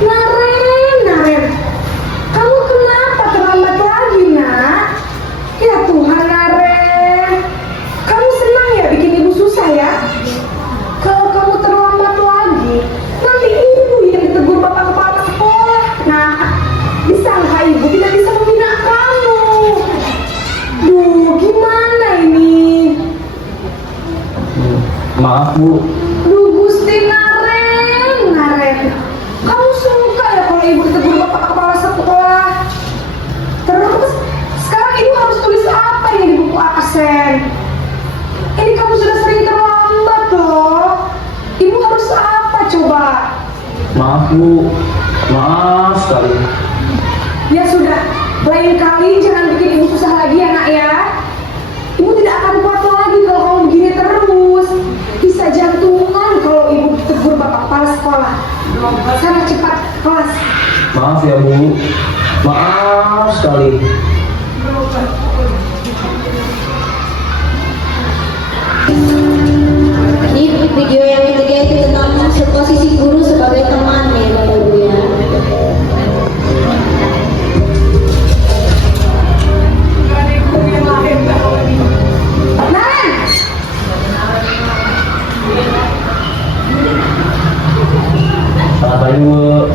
Naren, kamu kenapa terlambat lagi, nak? Ya Tuhan, Naren, kamu senang ya bikin ibu susah ya? Kalau kamu terlambat lagi, nanti ibu yang ditegur bapak kepala sekolah. Nah, disangka ibu tidak bisa membina kamu. Duh, gimana ini? Maaf Bu. Duh, Gusti Naren, kamu suka ya kalau ibu ditegur bapak kepala sekolah? Terus, sekarang ibu harus tulis apa ini di buku absen? Ini kamu sudah sering terlambat loh. Ibu harus apa coba? Maaf Bu. Maaf sekali. Ya sudah, lain kali jangan bikin ibu susah lagi ya nak ya. Ibu tidak akan kuat lagi kalau kamu begini terus. Bisa jantungan kalau ibu ditegur bapak kepala sekolah. Sana cepat kelas. Maaf ya Bu. Maaf sekali. Ini video yang ketiga itu tentang posisi guru sebagai teman ya Bapak Ibu ya. Naren, Selamat pagi Bu.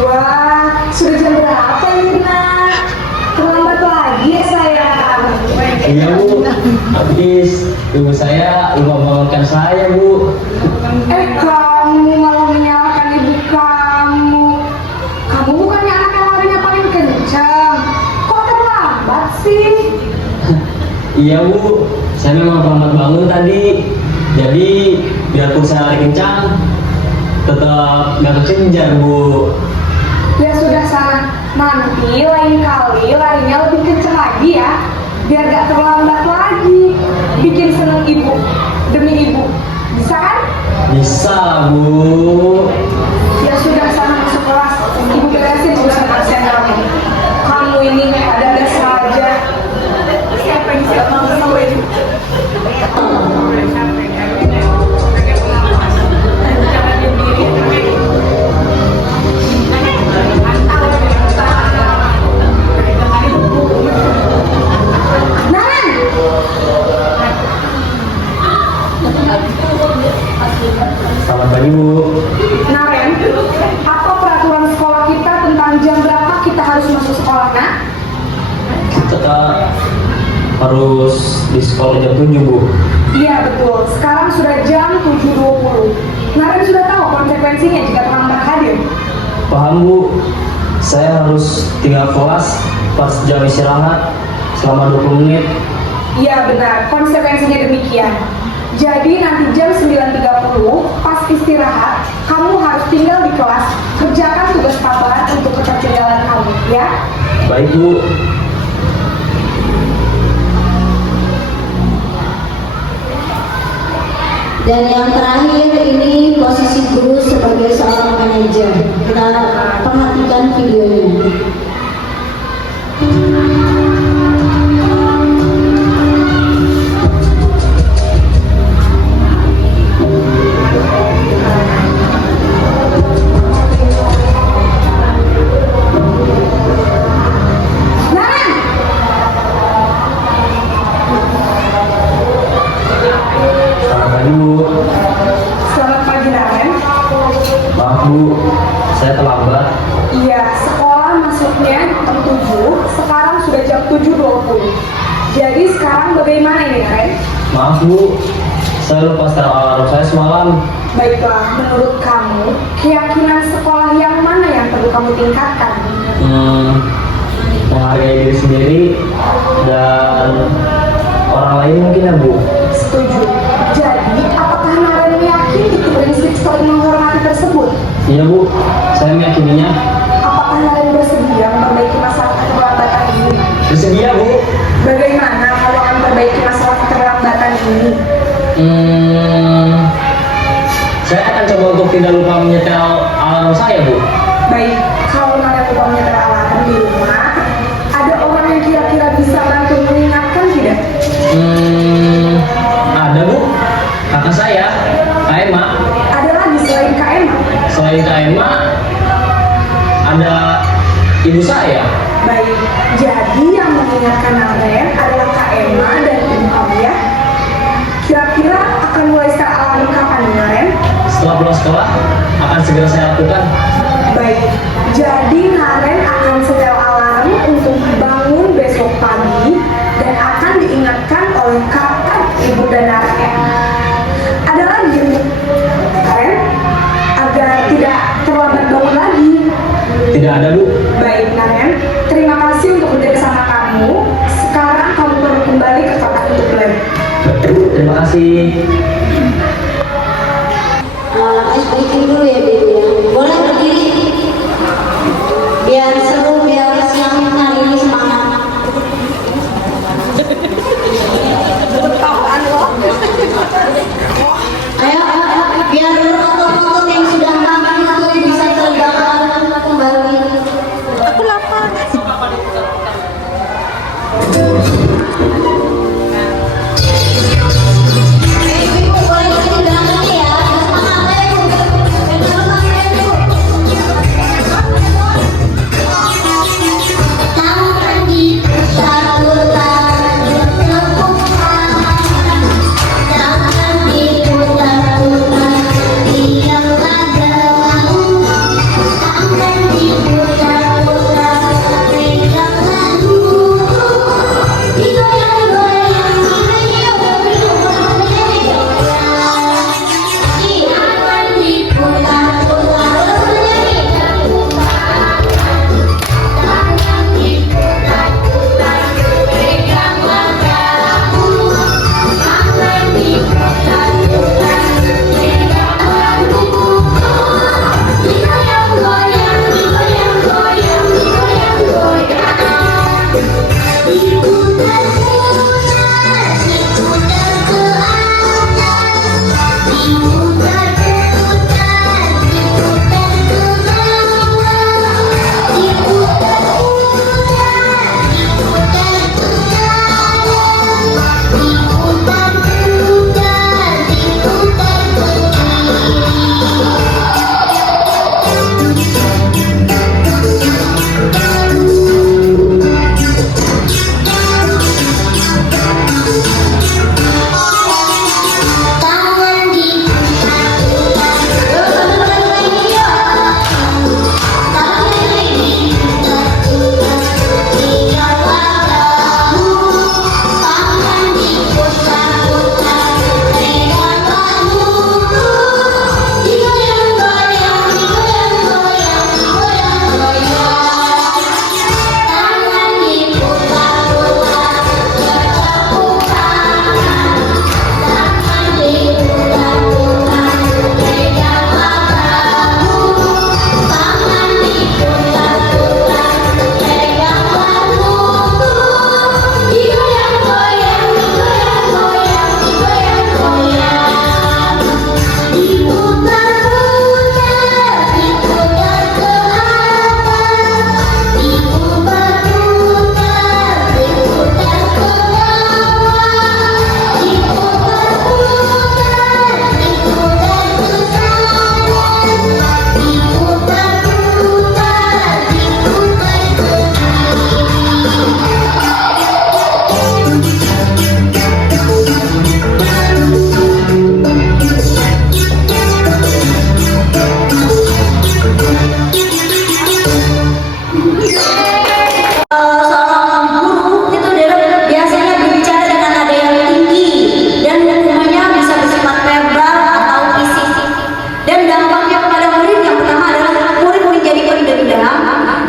wah sudah jam berapa ini nak? Terlambat lagi ya sayang. Iya Bu. Habis ibu saya lupa membangunkan saya Bu. Kamu malah menyalahkan ibu kamu. Kamu bukannya anak yang larinya paling kencang. Kok terlambat sih? Iya Bu. Saya memang terlambat bangun tadi. Jadi biarpun saya lari kencang, tetap nggak kekejar Bu. Ya sudah sana, nanti lain kali larinya lebih kencang lagi ya, biar gak terlambat lagi. Bikin seneng ibu, demi ibu, bisa kan? Bisa lah Bu. Ya sudah sana masuk kelas, ibu beresin urusan absen kamu. Kamu ini ada saja. Siapa yang siap sama ibu? Naren, Selamat pagi Bu. Naren, apa peraturan sekolah kita tentang jam berapa kita harus masuk sekolah, nak? Kita harus di sekolah jam 7 Bu. Iya betul, sekarang sudah jam 7.20. Naren sudah tahu konsekuensinya jika terlambat hadir. Paham Bu. Saya harus tinggal kelas pas jam istirahat selama 20 menit. Iya benar, konsekuensinya demikian. Jadi nanti jam 9.30 pas istirahat, kamu harus tinggal di kelas, kerjakan tugas tambahan untuk ketertinggalan kamu, ya? Baik Bu. Dan yang terakhir ini posisi guru sebagai seorang manajer. Kita perhatikan videonya. Naren! Selamat pagi Bu. Selamat pagi Naren. Maaf Bu, saya terlambat. Iya, sekolah masuknya jam 7, sekarang sudah jam 7.20. Jadi sekarang bagaimana ini Naren? Maaf Bu, saya lupa setel alarm saya semalam. Baiklah, menurut kamu, keyakinan sekolah yang mana yang perlu kamu tingkatkan? Menghargai diri sendiri dan orang lain mungkin ya Bu. Setuju. Jadi, apakah Naren yakin itu prinsip saling menghormati tersebut? Iya Bu, saya meyakininya. Apakah Naren bersedia memperbaiki masalah keterlambatan ini? Bersedia Bu. Bagaimana kalau akan memperbaiki masalah keterlambatan ini? Saya akan coba untuk tidak lupa menyetel alarm saya Bu. Baik, kalau Naren lupa menyetel alarm di rumah, ada orang yang kira-kira bisa bantu mengingatkan tidak? Ada Bu, kakak saya, Kak Emma. Ada lagi selain Kak Emma? Selain Kak Emma, saya. Baik, jadi yang mengingatkan Naren adalah Kak Emma dan Ibu Alia. Kira-kira akan mulai secara alami kapan nih, Naren? Setelah pulang sekolah, akan segera saya lakukan. Baik, jadi Naren akan setel alarm untuk bangun besok pagi dan akan diingatkan oleh kakak, ibu, dan Naren. Ada lagi, Naren, agar tidak terlambat bangun lagi. Tidak ada, Bu. Baik, Naren, terima kasih untuk kerjasama kamu. Sekarang kamu perlu kembali ke tempat untuk lab. Terima kasih. Langkah baikin dulu ya Bibi ya. Boleh berdiri. Biar seru, biar siang hari ini semangat. Ayo, biar foto-foto yang sudah makan itu bisa terbakar kembali. Aku lapar. Ibu boleh berdiri di belakang ya. Semangat ya Ibu. Semangat ya Ibu. Tangan diputar-putar, bertepuk tangan. Tangan diputar-putar, diam padamu. Tangan diputar-putar, pegang handuku. Digoyang-goyang, digoyang-goyang, tangan diputar-putar, tangan diputar-putar, pegang padamu. Tangan diputar-putar, pegang handuku. Digoyang-goyang, digoyang-goyang, digoyang-goyang. Diputar-putar, diputar ke atas. Diputar-putar, diputar ke bawah. Diputar-putar, diputar ke kanan. Diputar-putar, diputar ke tangan diputar-putar, tangan diputar-putar, tiga padamu. Tangan diputar-putar, pegang handuku. Digoyang-goyang, digoyang-goyang, digoyang-goyang. Tangan diputar-putar, bertepuk tangan. Tangan diputar-putar, pegang padamu. Tangan diputar-putar, pegang handuku. Digoyang-goyang, digoyang-goyang, digoyang-goyang. Diputar-putar, diputar ke atas. Diputar-putar, diputar ke bawah. Diputar-putar, diputar ke kanan. Diputar-putar, diputar ke seorang guru itu biasanya berbicara dengan nada yang tinggi dan hukumannya bisa bersifat verbal atau fisik. Dan dampaknya kepada murid yang pertama adalah murid menjadi pendendam,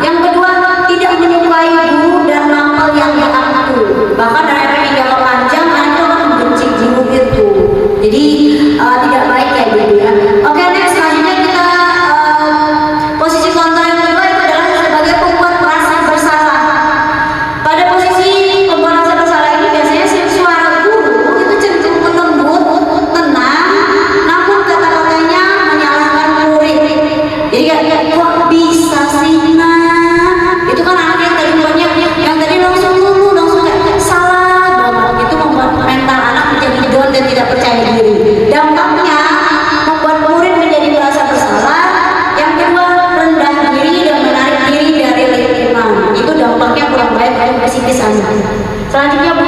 yang kedua tidak menyukai guru dan lampau yang diaku, bahkan ada efek yang jangka panjang nanti akan membenci guru itu. Jadi tidak baik ya gitu ya. Oke, next selanjutnya kita posisi kontrol yang kedua itu adalah sebagai pembuat perasaan bersalah. Selanjutnya Bu.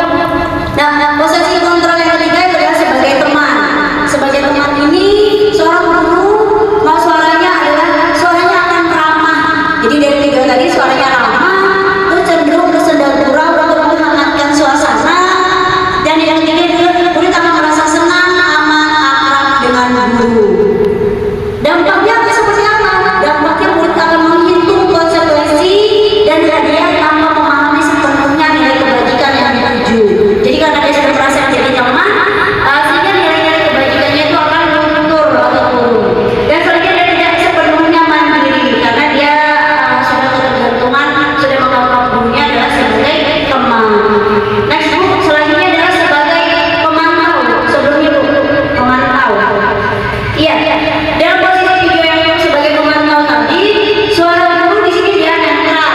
Nah, posisi kontrol yang ketiga itu adalah sebagai teman. Sebagai teman ini seorang guru mau suaranya adalah suaranya akan ramah. Jadi dari tiga tadi suaranya ramah, terus cenderung bersenda gurau untuk menghangatkan suasana. Dan yang ketiga adalah murid akan merasa senang, aman, akrab dengan guru. Dampaknya seperti apa? Dampaknya murid akan menghitung konsekuensi dan hadiah tanpa memahami sepenuhnya nilai kebajikan yang dituju. Jadi karena dia sudah merasa menjadi teman, sehingga nilai-nilai kebajikannya itu akan luntur atau turun. Dan selanjutnya dia tidak sepenuhnya mandiri karena dia sudah ketergantungan, sudah menganggap gurunya adalah sebagai teman. Next Bu, selanjutnya adalah sebagai pemantau. Sebelumnya Bu, pemantau. Iya, dalam posisi video yang sebagai pemantau tadi, suara guru di sini dia netral.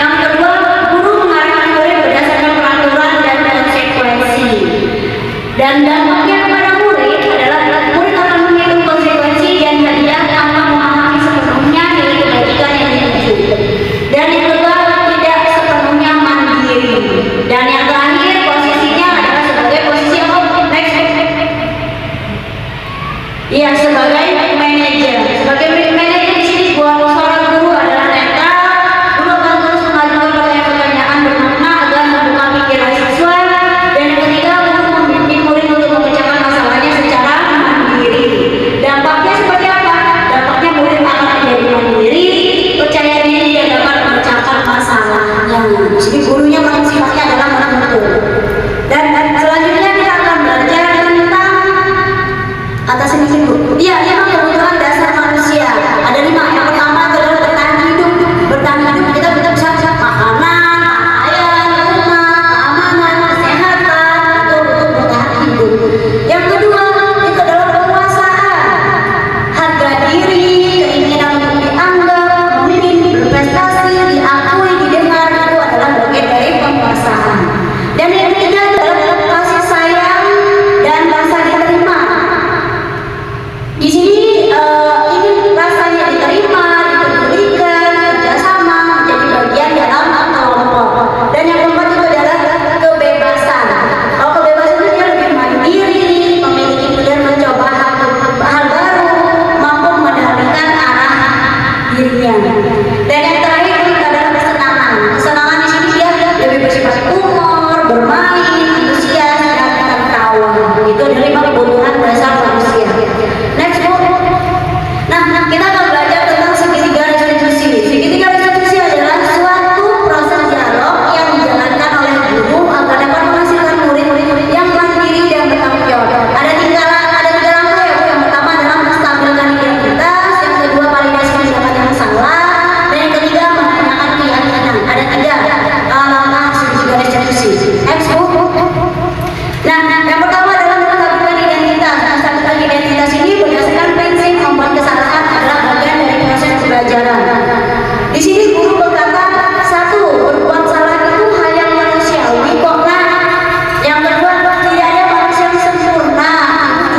Yang kedua, guru mengarahkan murid berdasarkan peraturan dan konsekuensi. Dan dampaknya kepada murid adalah murid akan menghitung konsekuensi dan hadiah tanpa memahami sepenuhnya nilai kebajikan yang dituju. Dan yang kedua, tidak sepenuhnya mandiri. Dan yang terakhir, posisinya adalah sebagai posisi apa? Next. Iya, sebagai manajer. Sebagai manajer di sini suara guru adalah netral. Guru akan terus mengajukan pertanyaan-pertanyaan bermakna agar membuka pikiran siswa. Dan yang ketiga, guru membimbing murid untuk memecahkan masalahnya secara mandiri. Dampaknya seperti apa? Dampaknya murid akan menjadi mandiri, percaya diri dan dapat memecahkan masalahnya. Jadi gurunya sifatnya adalah menuntut. Dan selanjutnya kita akan belajar tentang atas ini Bu. Iya, memang kebutuhan dasar manusia. Ada 5. Yang pertama adalah bertahan hidup. Bertahan hidup kita bisa makanan, pakaian, rumah, keamanan, kesehatan, itu untuk bertahan hidup. Yang kedua itu adalah penguasaan. Harga diri, keinginan untuk dianggap, memimpin, berprestasi, diakui, didengar, itu adalah bagian dari penguasaan. Dan yang ketiga adalah kasih sayang dan rasa diterima. Di sini ini rasanya diterima, dipedulikan, kerjasama, menjadi bagian dalam kelompok. Dan yang keempat itu adalah kebebasan. Kalau kebebasan itu dia lebih mandiri, memiliki pilihan mencoba hal baru, mampu mengendalikan arah dirinya. Dan yang terakhir itu adalah kesenangan. Kesenangan di sini dia lebih bersifat humor, bermain, antusias, dan tertawa. Itu dari 5 kebutuhan dasar manusia. Next Bu. Nah, kita akan belajar tentang segitiga restitusi. Segitiga restitusi adalah suatu proses dialog yang dijalankan oleh guru agar dapat menghasilkan murid-murid yang mandiri dan bertanggung jawab. Ada tiga langkah ya Bu. Yang pertama adalah menstabilkan identitas, yang kedua validasi tindakan yang salah, dan yang ketiga menanyakan keyakinan. Ada 3 langkah segitiga restitusi. Next Bu. Nah, yang pertama adalah menstabilkan identitas. Menstabilkan identitas ini berdasarkan prinsip membuat kesalahan adalah bagian dari proses pembelajaran. Di sini guru berkata, 1. Berbuat salah itu hal yang manusiawi kok Nak. Yang kedua, tidak ada manusia yang sempurna,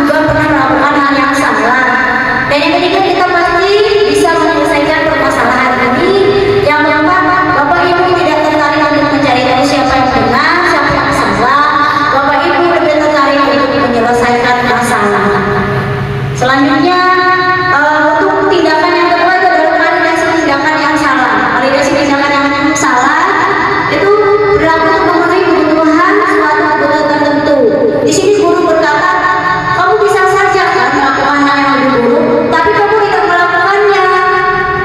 juga pernah melakukan hal yang salah. Dan yang ketiga, kita pasti bisa menyelesaikan permasalahan ini. Yang keempat, Bapak Ibu tidak tertarik untuk mencari tahu siapa yang benar, siapa yang salah. Bapak Ibu lebih tertarik untuk menyelesaikan masalah. Selanjutnya, untuk tindakan yang kedua itu adalah validasi tindakan yang salah. Validasi tindakan yang salah itu berlaku untuk memenuhi kebutuhan suatu kebutuhan tertentu. Di sini guru berkata, kamu bisa saja kan melakukan hal yang lebih buruk, tapi kamu tidak melakukannya.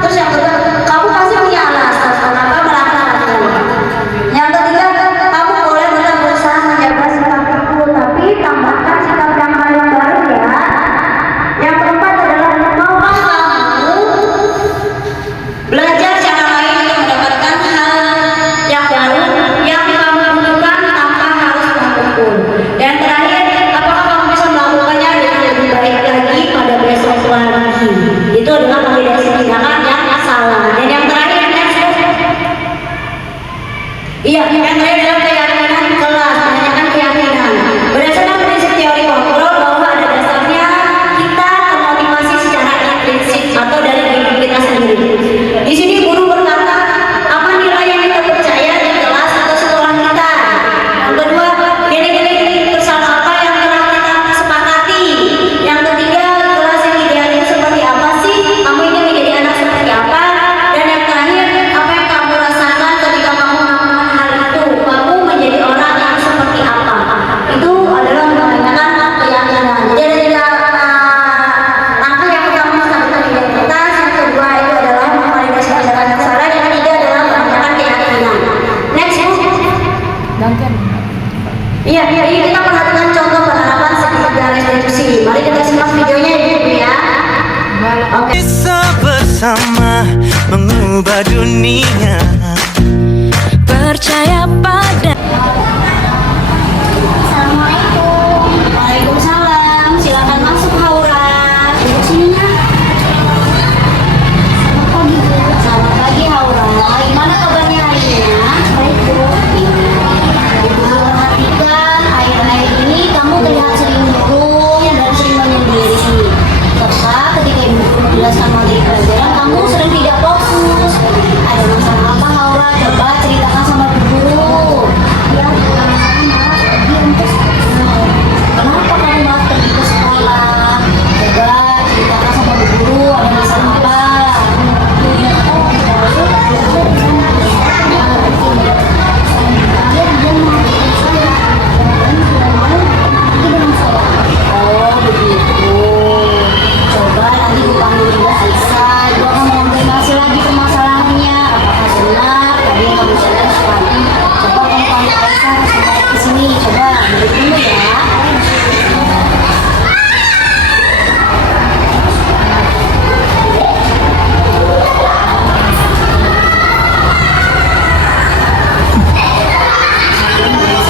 Terus yang kedua, kamu pasti punya alasan kenapa melakukannya. Yang ketiga, kamu boleh tetap berusaha menjaga sikap itu, tapi tambahkan sikap yang paling baru ya. Yang keempat adalah maukah kamu belajar cara lain untuk mendapatkan hal yang baru yang kamu butuhkan tanpa harus memukul. Dan terakhir, apakah kamu bisa melakukannya dengan lebih baik lagi pada besok lagi. Itu adalah validasi tindakan yang salah. Dan yang terakhir, next. Iya, yang terakhir adalah keyakinan kelas, menanyakan keyakinan. Berdasarkan prinsip teori kontrol bahwa ada dasarnya kita termotivasi secara intrinsik atau dari diri kita sendiri. Di sini guru berkata, apa nilai yang kita percaya di kelas atau sekolah kita? Iya, kita perhatikan contoh penerapan segitiga restitusi. Mari kita simak videonya ya Ibu ya. Oke. Bisa bersama mengubah dunia. Percaya pada. Assalamualaikum. Waalaikumsalam. Silakan masuk Haura. Duduk sini nak. Selamat pagi Haura. Gimana kabarnya hari ini? Baik Bu. Ibu perhatikan akhir-akhir ini kamu terlihat sering murung dan sering menyendiri. Serta ketika ibu menjelaskan materi pelajaran kamu sering tidak fokus. Ada masalah apa Haura? Coba ceritakan sama Bu Guru. Ya, kenapa kamu malah pergi ke sekolah? Coba ceritakan sama Bu Guru, ada masalah apa? Oh begitu. Coba nanti Bu panggil juga Aisyah. Ibu akan mengonfirmasi lagi permasalahannya. Apakah benar tadi yang kamu jelaskan? Coba kamu panggil Aisyah ke sini. Coba balik dulu ya.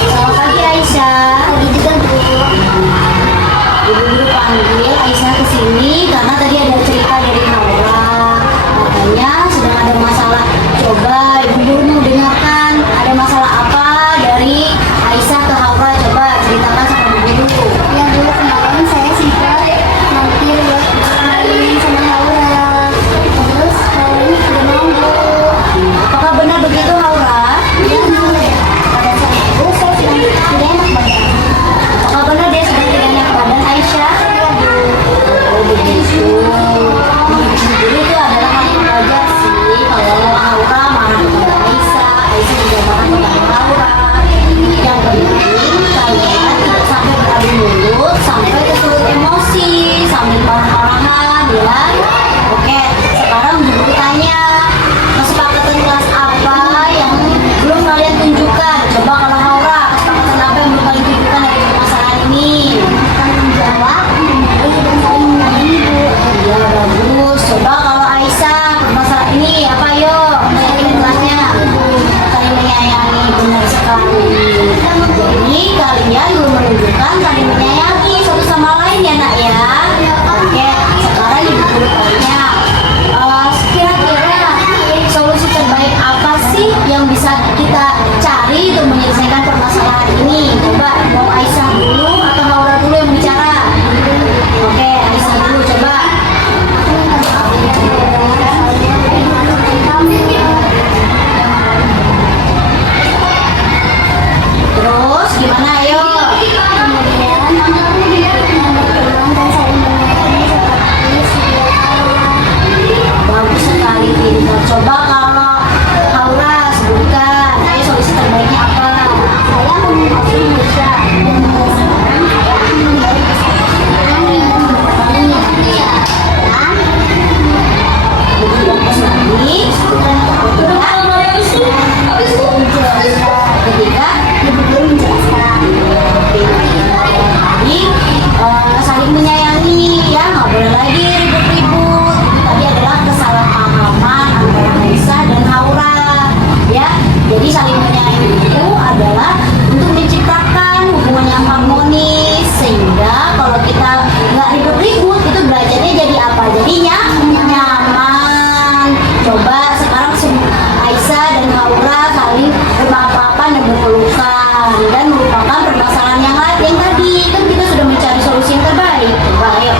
Selamat pagi Aisyah. Pagi juga Bu. Ibu guru panggil Aisyah ke sini karena tadi ada cerita dari Haura. Katanya sedang ada masalah. Coba ibu guru mau dengarkan ada masalah apa dari Aisyah ke Haura. Coba ceritakan sama ibu guru. Ya dulu kemarin saya sempat mampir buat main sama Haura. Terus Haura sudah mau Bu. Apakah benar begitu Haura? Iya Bu. Pada saat itu saya sedang tidak enak badan. Apakah benar dia sedang tidak enak badan Aisyah? Iya Bu. Oh begitu. Jadi itu adalah hal yang wajar sih kalau Haura marah kepada Aisyah, Aisyah juga marah kepada Haura. Yang penting kalian tidak sampai beradu mulut, sampai kesulut emosi, sambil marah-marahan ya. Oke, sekarang Ibu tanya, kesepakatan kelas apa yang belum kalian tunjukkan? Coba kalau Haura, kesepakatan apa yang belum kalian tunjukkan dari permasalahan ini? Tanggung jawab, dan saling menyayangi Bu. Ya bagus. Coba kalau Aisyah masalah ini apa yo? Menyayangi kelasnya. Saling menyayangi benar sekali. Jadi kalian belum menunjukkan saling menyayangi satu sama lain ya nak ya. Oke. Sekarang ibu guru tanya. Kira-kira solusi terbaik apa sih yang bisa kita cari untuk menyelesaikan permasalahan ini? Coba mau Aisyah dulu atau Haura dulu yang bicara? Oke, Aisyah dulu coba. Terus gimana ayo? Bagus sekali pintar. Coba kalau Haura sebutkan, ayo solusi terbaiknya apa? Saya memotivasi bisa dan mulai sekarang saya akan membawa kesalahan yang Lebih fokus lagi. Ketiga, ibu guru menjelaskan. Jadi saling menyayangi ya, nggak boleh lagi ribut-ribut. Tadi adalah kesalahpahaman antara Aisyah dan Haura ya. Jadi saling menyayangi itu adalah untuk menciptakan hubungan yang harmonis, sehingga kalau kita nggak ribut-ribut itu belajarnya jadi apa? Jadinya nyaman. Coba sekarang Aisyah dan Haura saling bermaaf-maafan dan berpelukan dan melupakan permasalahan yang tadi kan kita sudah mencari solusi yang terbaik. Coba ayo.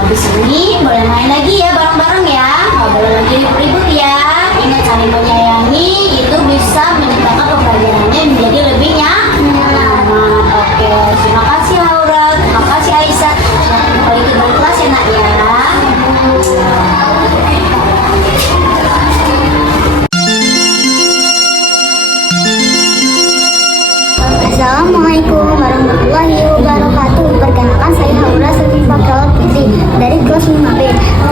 Habis ini boleh main lagi ya bareng-bareng ya, nggak boleh lagi ribut-ribut ya. Ingat saling menyayangi itu bisa menciptakan pembelajarannya menjadi lebih nyaman. Oke, terima kasih Haura, terima kasih Aisyah. Selamat kembali ke kelas ya nak ya. Assalamualaikum warahmatullahi wabarakatuh. Perkenalkan saya Haura Siti Fakal Fitri dari kelas 5B.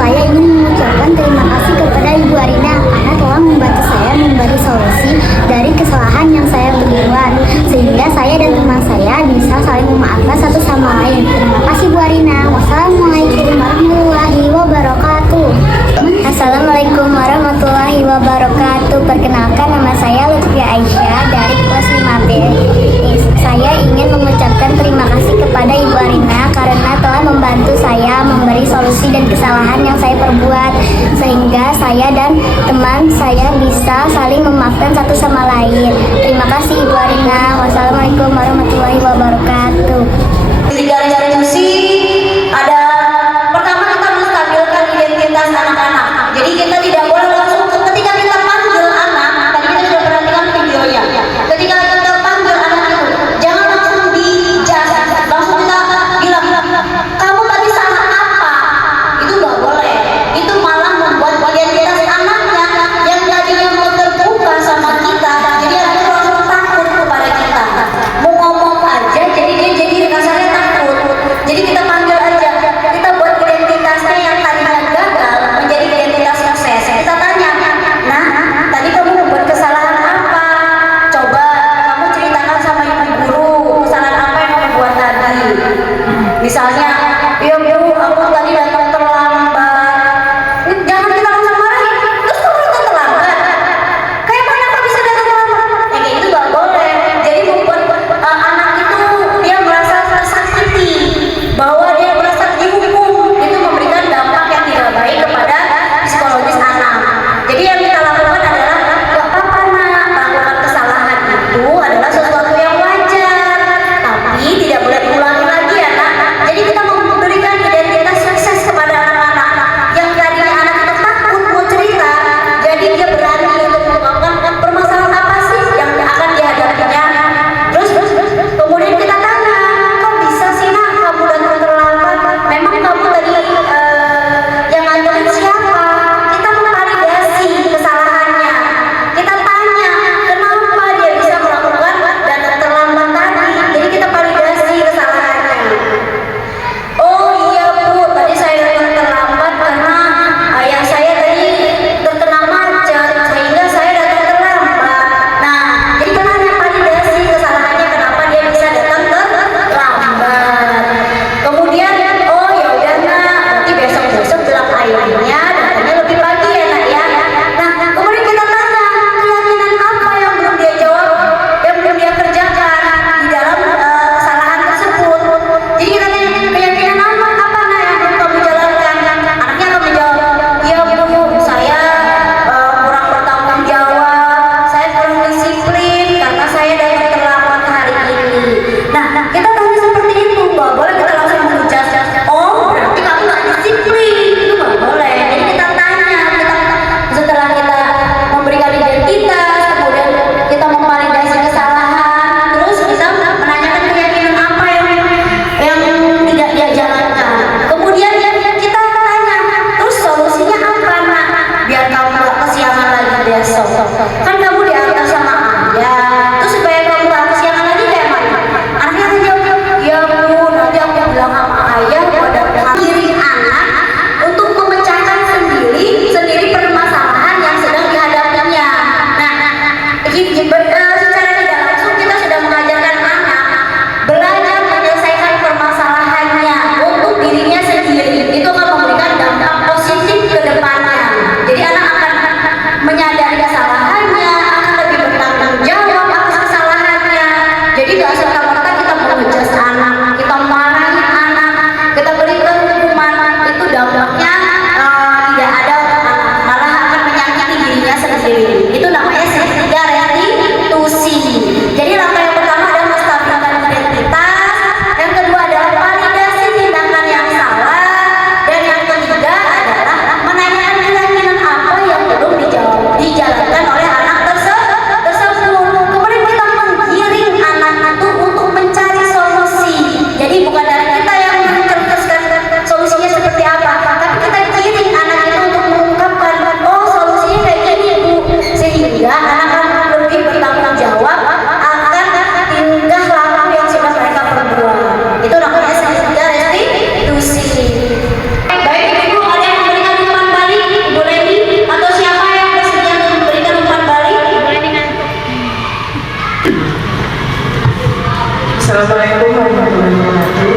Saya ingin mengucapkan terima kasih kepada Ibu Arina karena telah membantu saya memberi solusi dari kesalahan perkenalkan nama saya Lutfi Aisyah dari kelas 5B. Saya ingin mengucapkan terima kasih kepada Ibu Arina karena telah membantu saya memberi solusi dan kesalahan yang saya perbuat, sehingga saya dan teman saya bisa saling memaafkan satu sama lain. Terima kasih Ibu Arina. Wassalamualaikum warahmatullahi wabarakatuh. Di garis diskusi ada pertama kita menstabilkan identitas anak-anak. Jadi kita tidak boleh langsung ketika kita panggil anak, tadi kita sudah perhatikan videonya. Ketika kita panggil anak itu, jangan langsung dijudge, langsung kita bilang, kamu tadi salah apa? Itu nggak boleh. Itu malah membuat identitas anaknya yang tadinya mau terbuka sama kita, jadi akhirnya langsung takut kepada kita. Mau ngomong aja, jadi dia jadi rasanya takut. Jadi kita panggil aja, kita buat identitasnya yang tadinya gagal menjadi identitas sukses. Kita tanya, nah tadi kamu membuat kesalahan apa? Coba kamu ceritakan sama ibu guru, kesalahan apa yang kamu buat tadi. Misalnya, ya bu, aku tadi datang terlambat. Jangan kita langsung marahin, terus kamu datang terlambat. Kayak mana kok bisa datang terlambat? Ya kayak itu gak boleh. Jadi membuat anak itu dia merasa tersakiti, bahwa dia merasa dihukum, itu memberikan dampak yang tidak baik kepada psikologis anak. Jadi yang kita lakukan adalah gak apa-apa nak, melakukan kesalahan itu adalah sesuatu yang wajar, tapi tidak boleh diulangi lagi ya nak. Jadi kita memberikan identitas sukses kepada anak-anak yang tadinya anak itu takut mau cerita, jadi dia berani untuk mengungkapkan permasalahan apa sih yang akan dihadapinya. Terus kemudian kita tanya, kok bisa sih nak kamu datang terlambat? Memang kamu tadi yang nganterin siapa? Kita memvalidasi kesalahannya. Kita tanya kenapa dia bisa melakukan datang terlambat tadi. Jadi kita validasi kesalahannya. Oh iya bu, tadi saya datang terlambat karena ayah saya tadi terkena macet sehingga saya datang terlambat. Nah, jadi kita hanya validasi kesalahannya kenapa dia bisa datang terlambat. Kemudian, oh ya udah nak, nanti besok bilang ayahnya datangnya lebih pagi ya nak ya. Nah, kemudian kita tanya keyakinan apa yang belum dia jawab, yang belum dia kerjakan di dalam kesalahan tersebut. Jadi kita tanya keyakinan apa nak yang belum kamu jalankan. Anaknya akan menjawab, iya bu, saya kurang bertanggung jawab, saya kurang disiplin karena saya datang terlambat hari ini. Nah, kita tanya seperti itu, nggak boleh kita langsung menjudge. Oh, berarti kamu nggak disiplin, itu nggak boleh. Jadi kita tanya, setelah kita memberikan identitas, kemudian kita memvalidasi kesalahan, terus kita menanyakan keyakinan apa yang tidak dia jalankan. Kemudian kita tanya, terus solusinya apa nak? Biar kamu nggak kesiangan lagi besok. Kan kamu diantar sama ayah, terus supaya kamu nggak kesiangan lagi kayak mana? Anaknya akan jawab, ya bu, nanti aku bilang sama ayah pada diri anak untuk memecahkan sendiri permasalahan yang sedang dihadapinya. Nah, secara tidak langsung kita sudah mengajarkan anak belajar menyelesaikan permasalahannya untuk dirinya sendiri. Itu akan memberikan dampak positif ke depannya. Jadi anak akan menyadari kesalahannya, akan lebih bertanggung jawab atas kesalahannya. Jadi gak serta-merta kita mengejas anak, kita marahin anak, kita berikan hukuman, itu dampaknya tidak ada, malah akan menyakiti dirinya sendiri. Itu namanya segitiga restitusi. Jadi langkah yang pertama adalah menstabilkan identitas, yang kedua adalah validasi tindakan yang salah, dan yang ketiga adalah menanyakan keyakinan apa yang belum dijalankan oleh anak tersebut. Kemudian kita menggiring anak itu untuk mencari solusi. Jadi bukan dari kita yang mencetuskan solusinya seperti apa, tapi kita giring anak itu untuk mengungkapkan, oh solusinya kayak gini bu, sehingga anak akan lebih bertanggung jawab akan tingkah laku yang sudah mereka perbuat. Itu namanya segitiga restitusi. Baik ibu, ada yang memberikan umpan balik, Ibu Leni, atau siapa yang bersedia untuk memberikan umpan balik? Ibu Leni ngantuk. Assalamualaikum warahmatullahi wabarakatuh.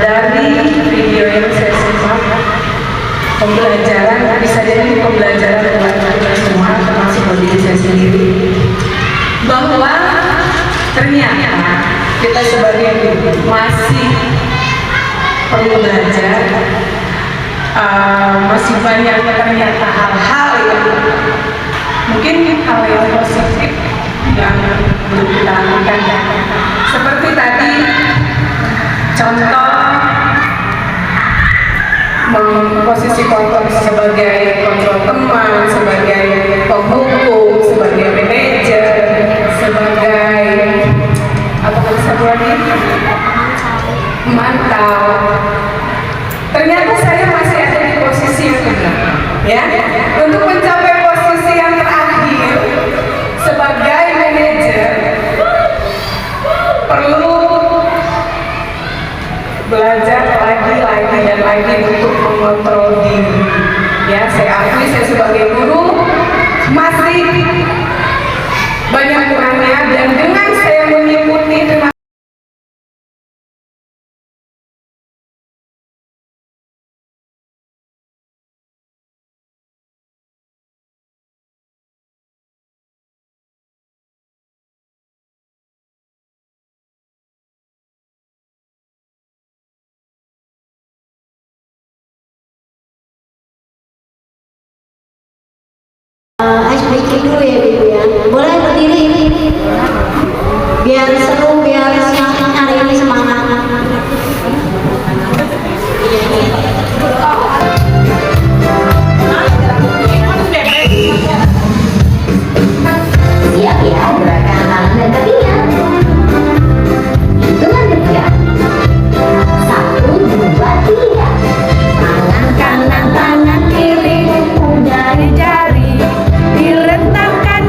Dari video yang saya simak, pembelajaran bisa jadi pembelajaran buat kita masih banyak ternyata hal-hal yang mungkin hal yang positif yang belum kita lakukan. Seperti tadi contoh posisi kontrol sebagai kontrol teman, sebagai penghukum, sebagai manajer, sebagai apa sebuahnya mantau. Ternyata saya masih ada di posisi yang benar, ya. Untuk mencapai posisi yang terakhir sebagai manajer perlu belajar lagi dan lagi untuk mengontrol diri. Ya, saya akui saya sebagai guru masih banyak kurangnya, dan dengan saya mengikuti Ais bikin dulu ya Ibu ya. Boleh berdiri ini biar seru, biar semangat hari ini semangat. Siap ya, gerakan tangan dan kakinya. Hitungan ketiga. 1, 2, 3. Tangan kanan, tangan kiri, dari jari. Diletakkan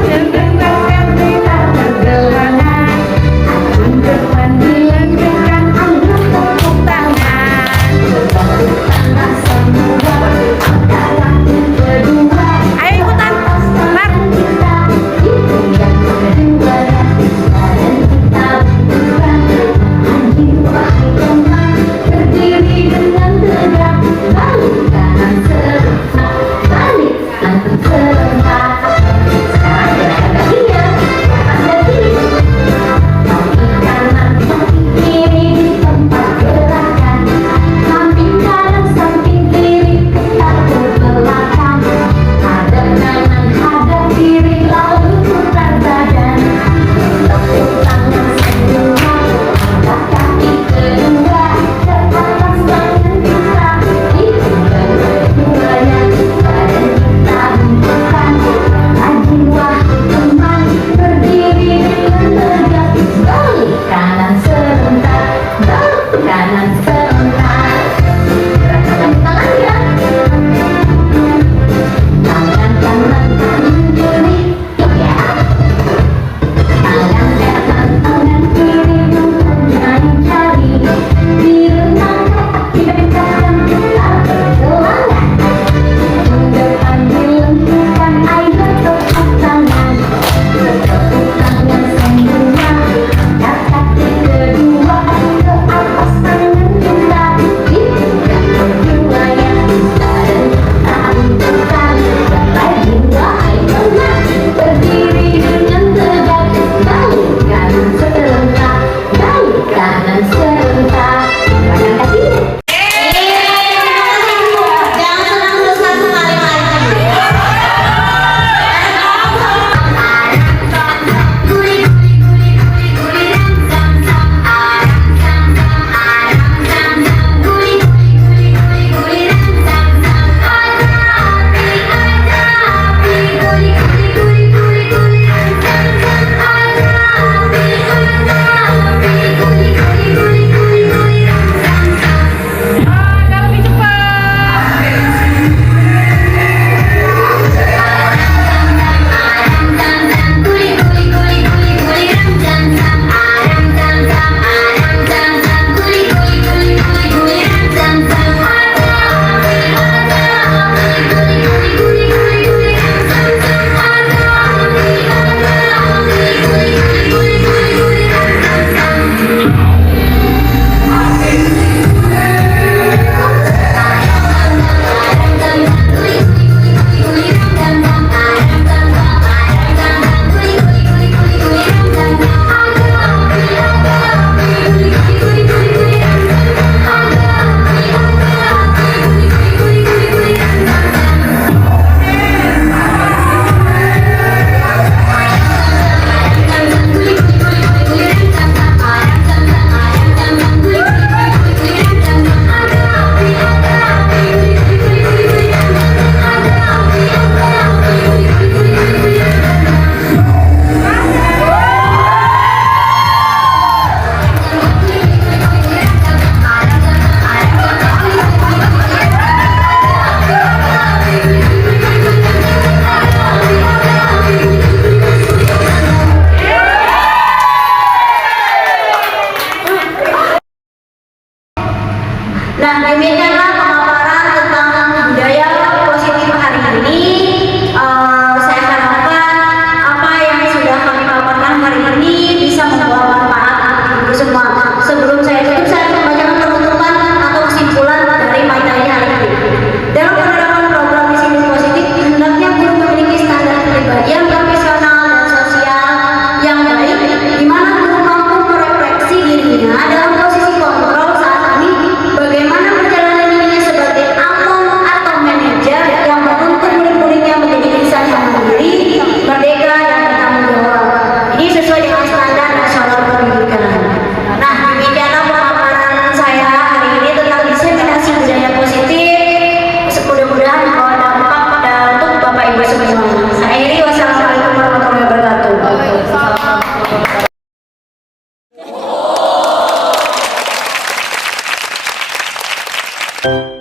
Bye.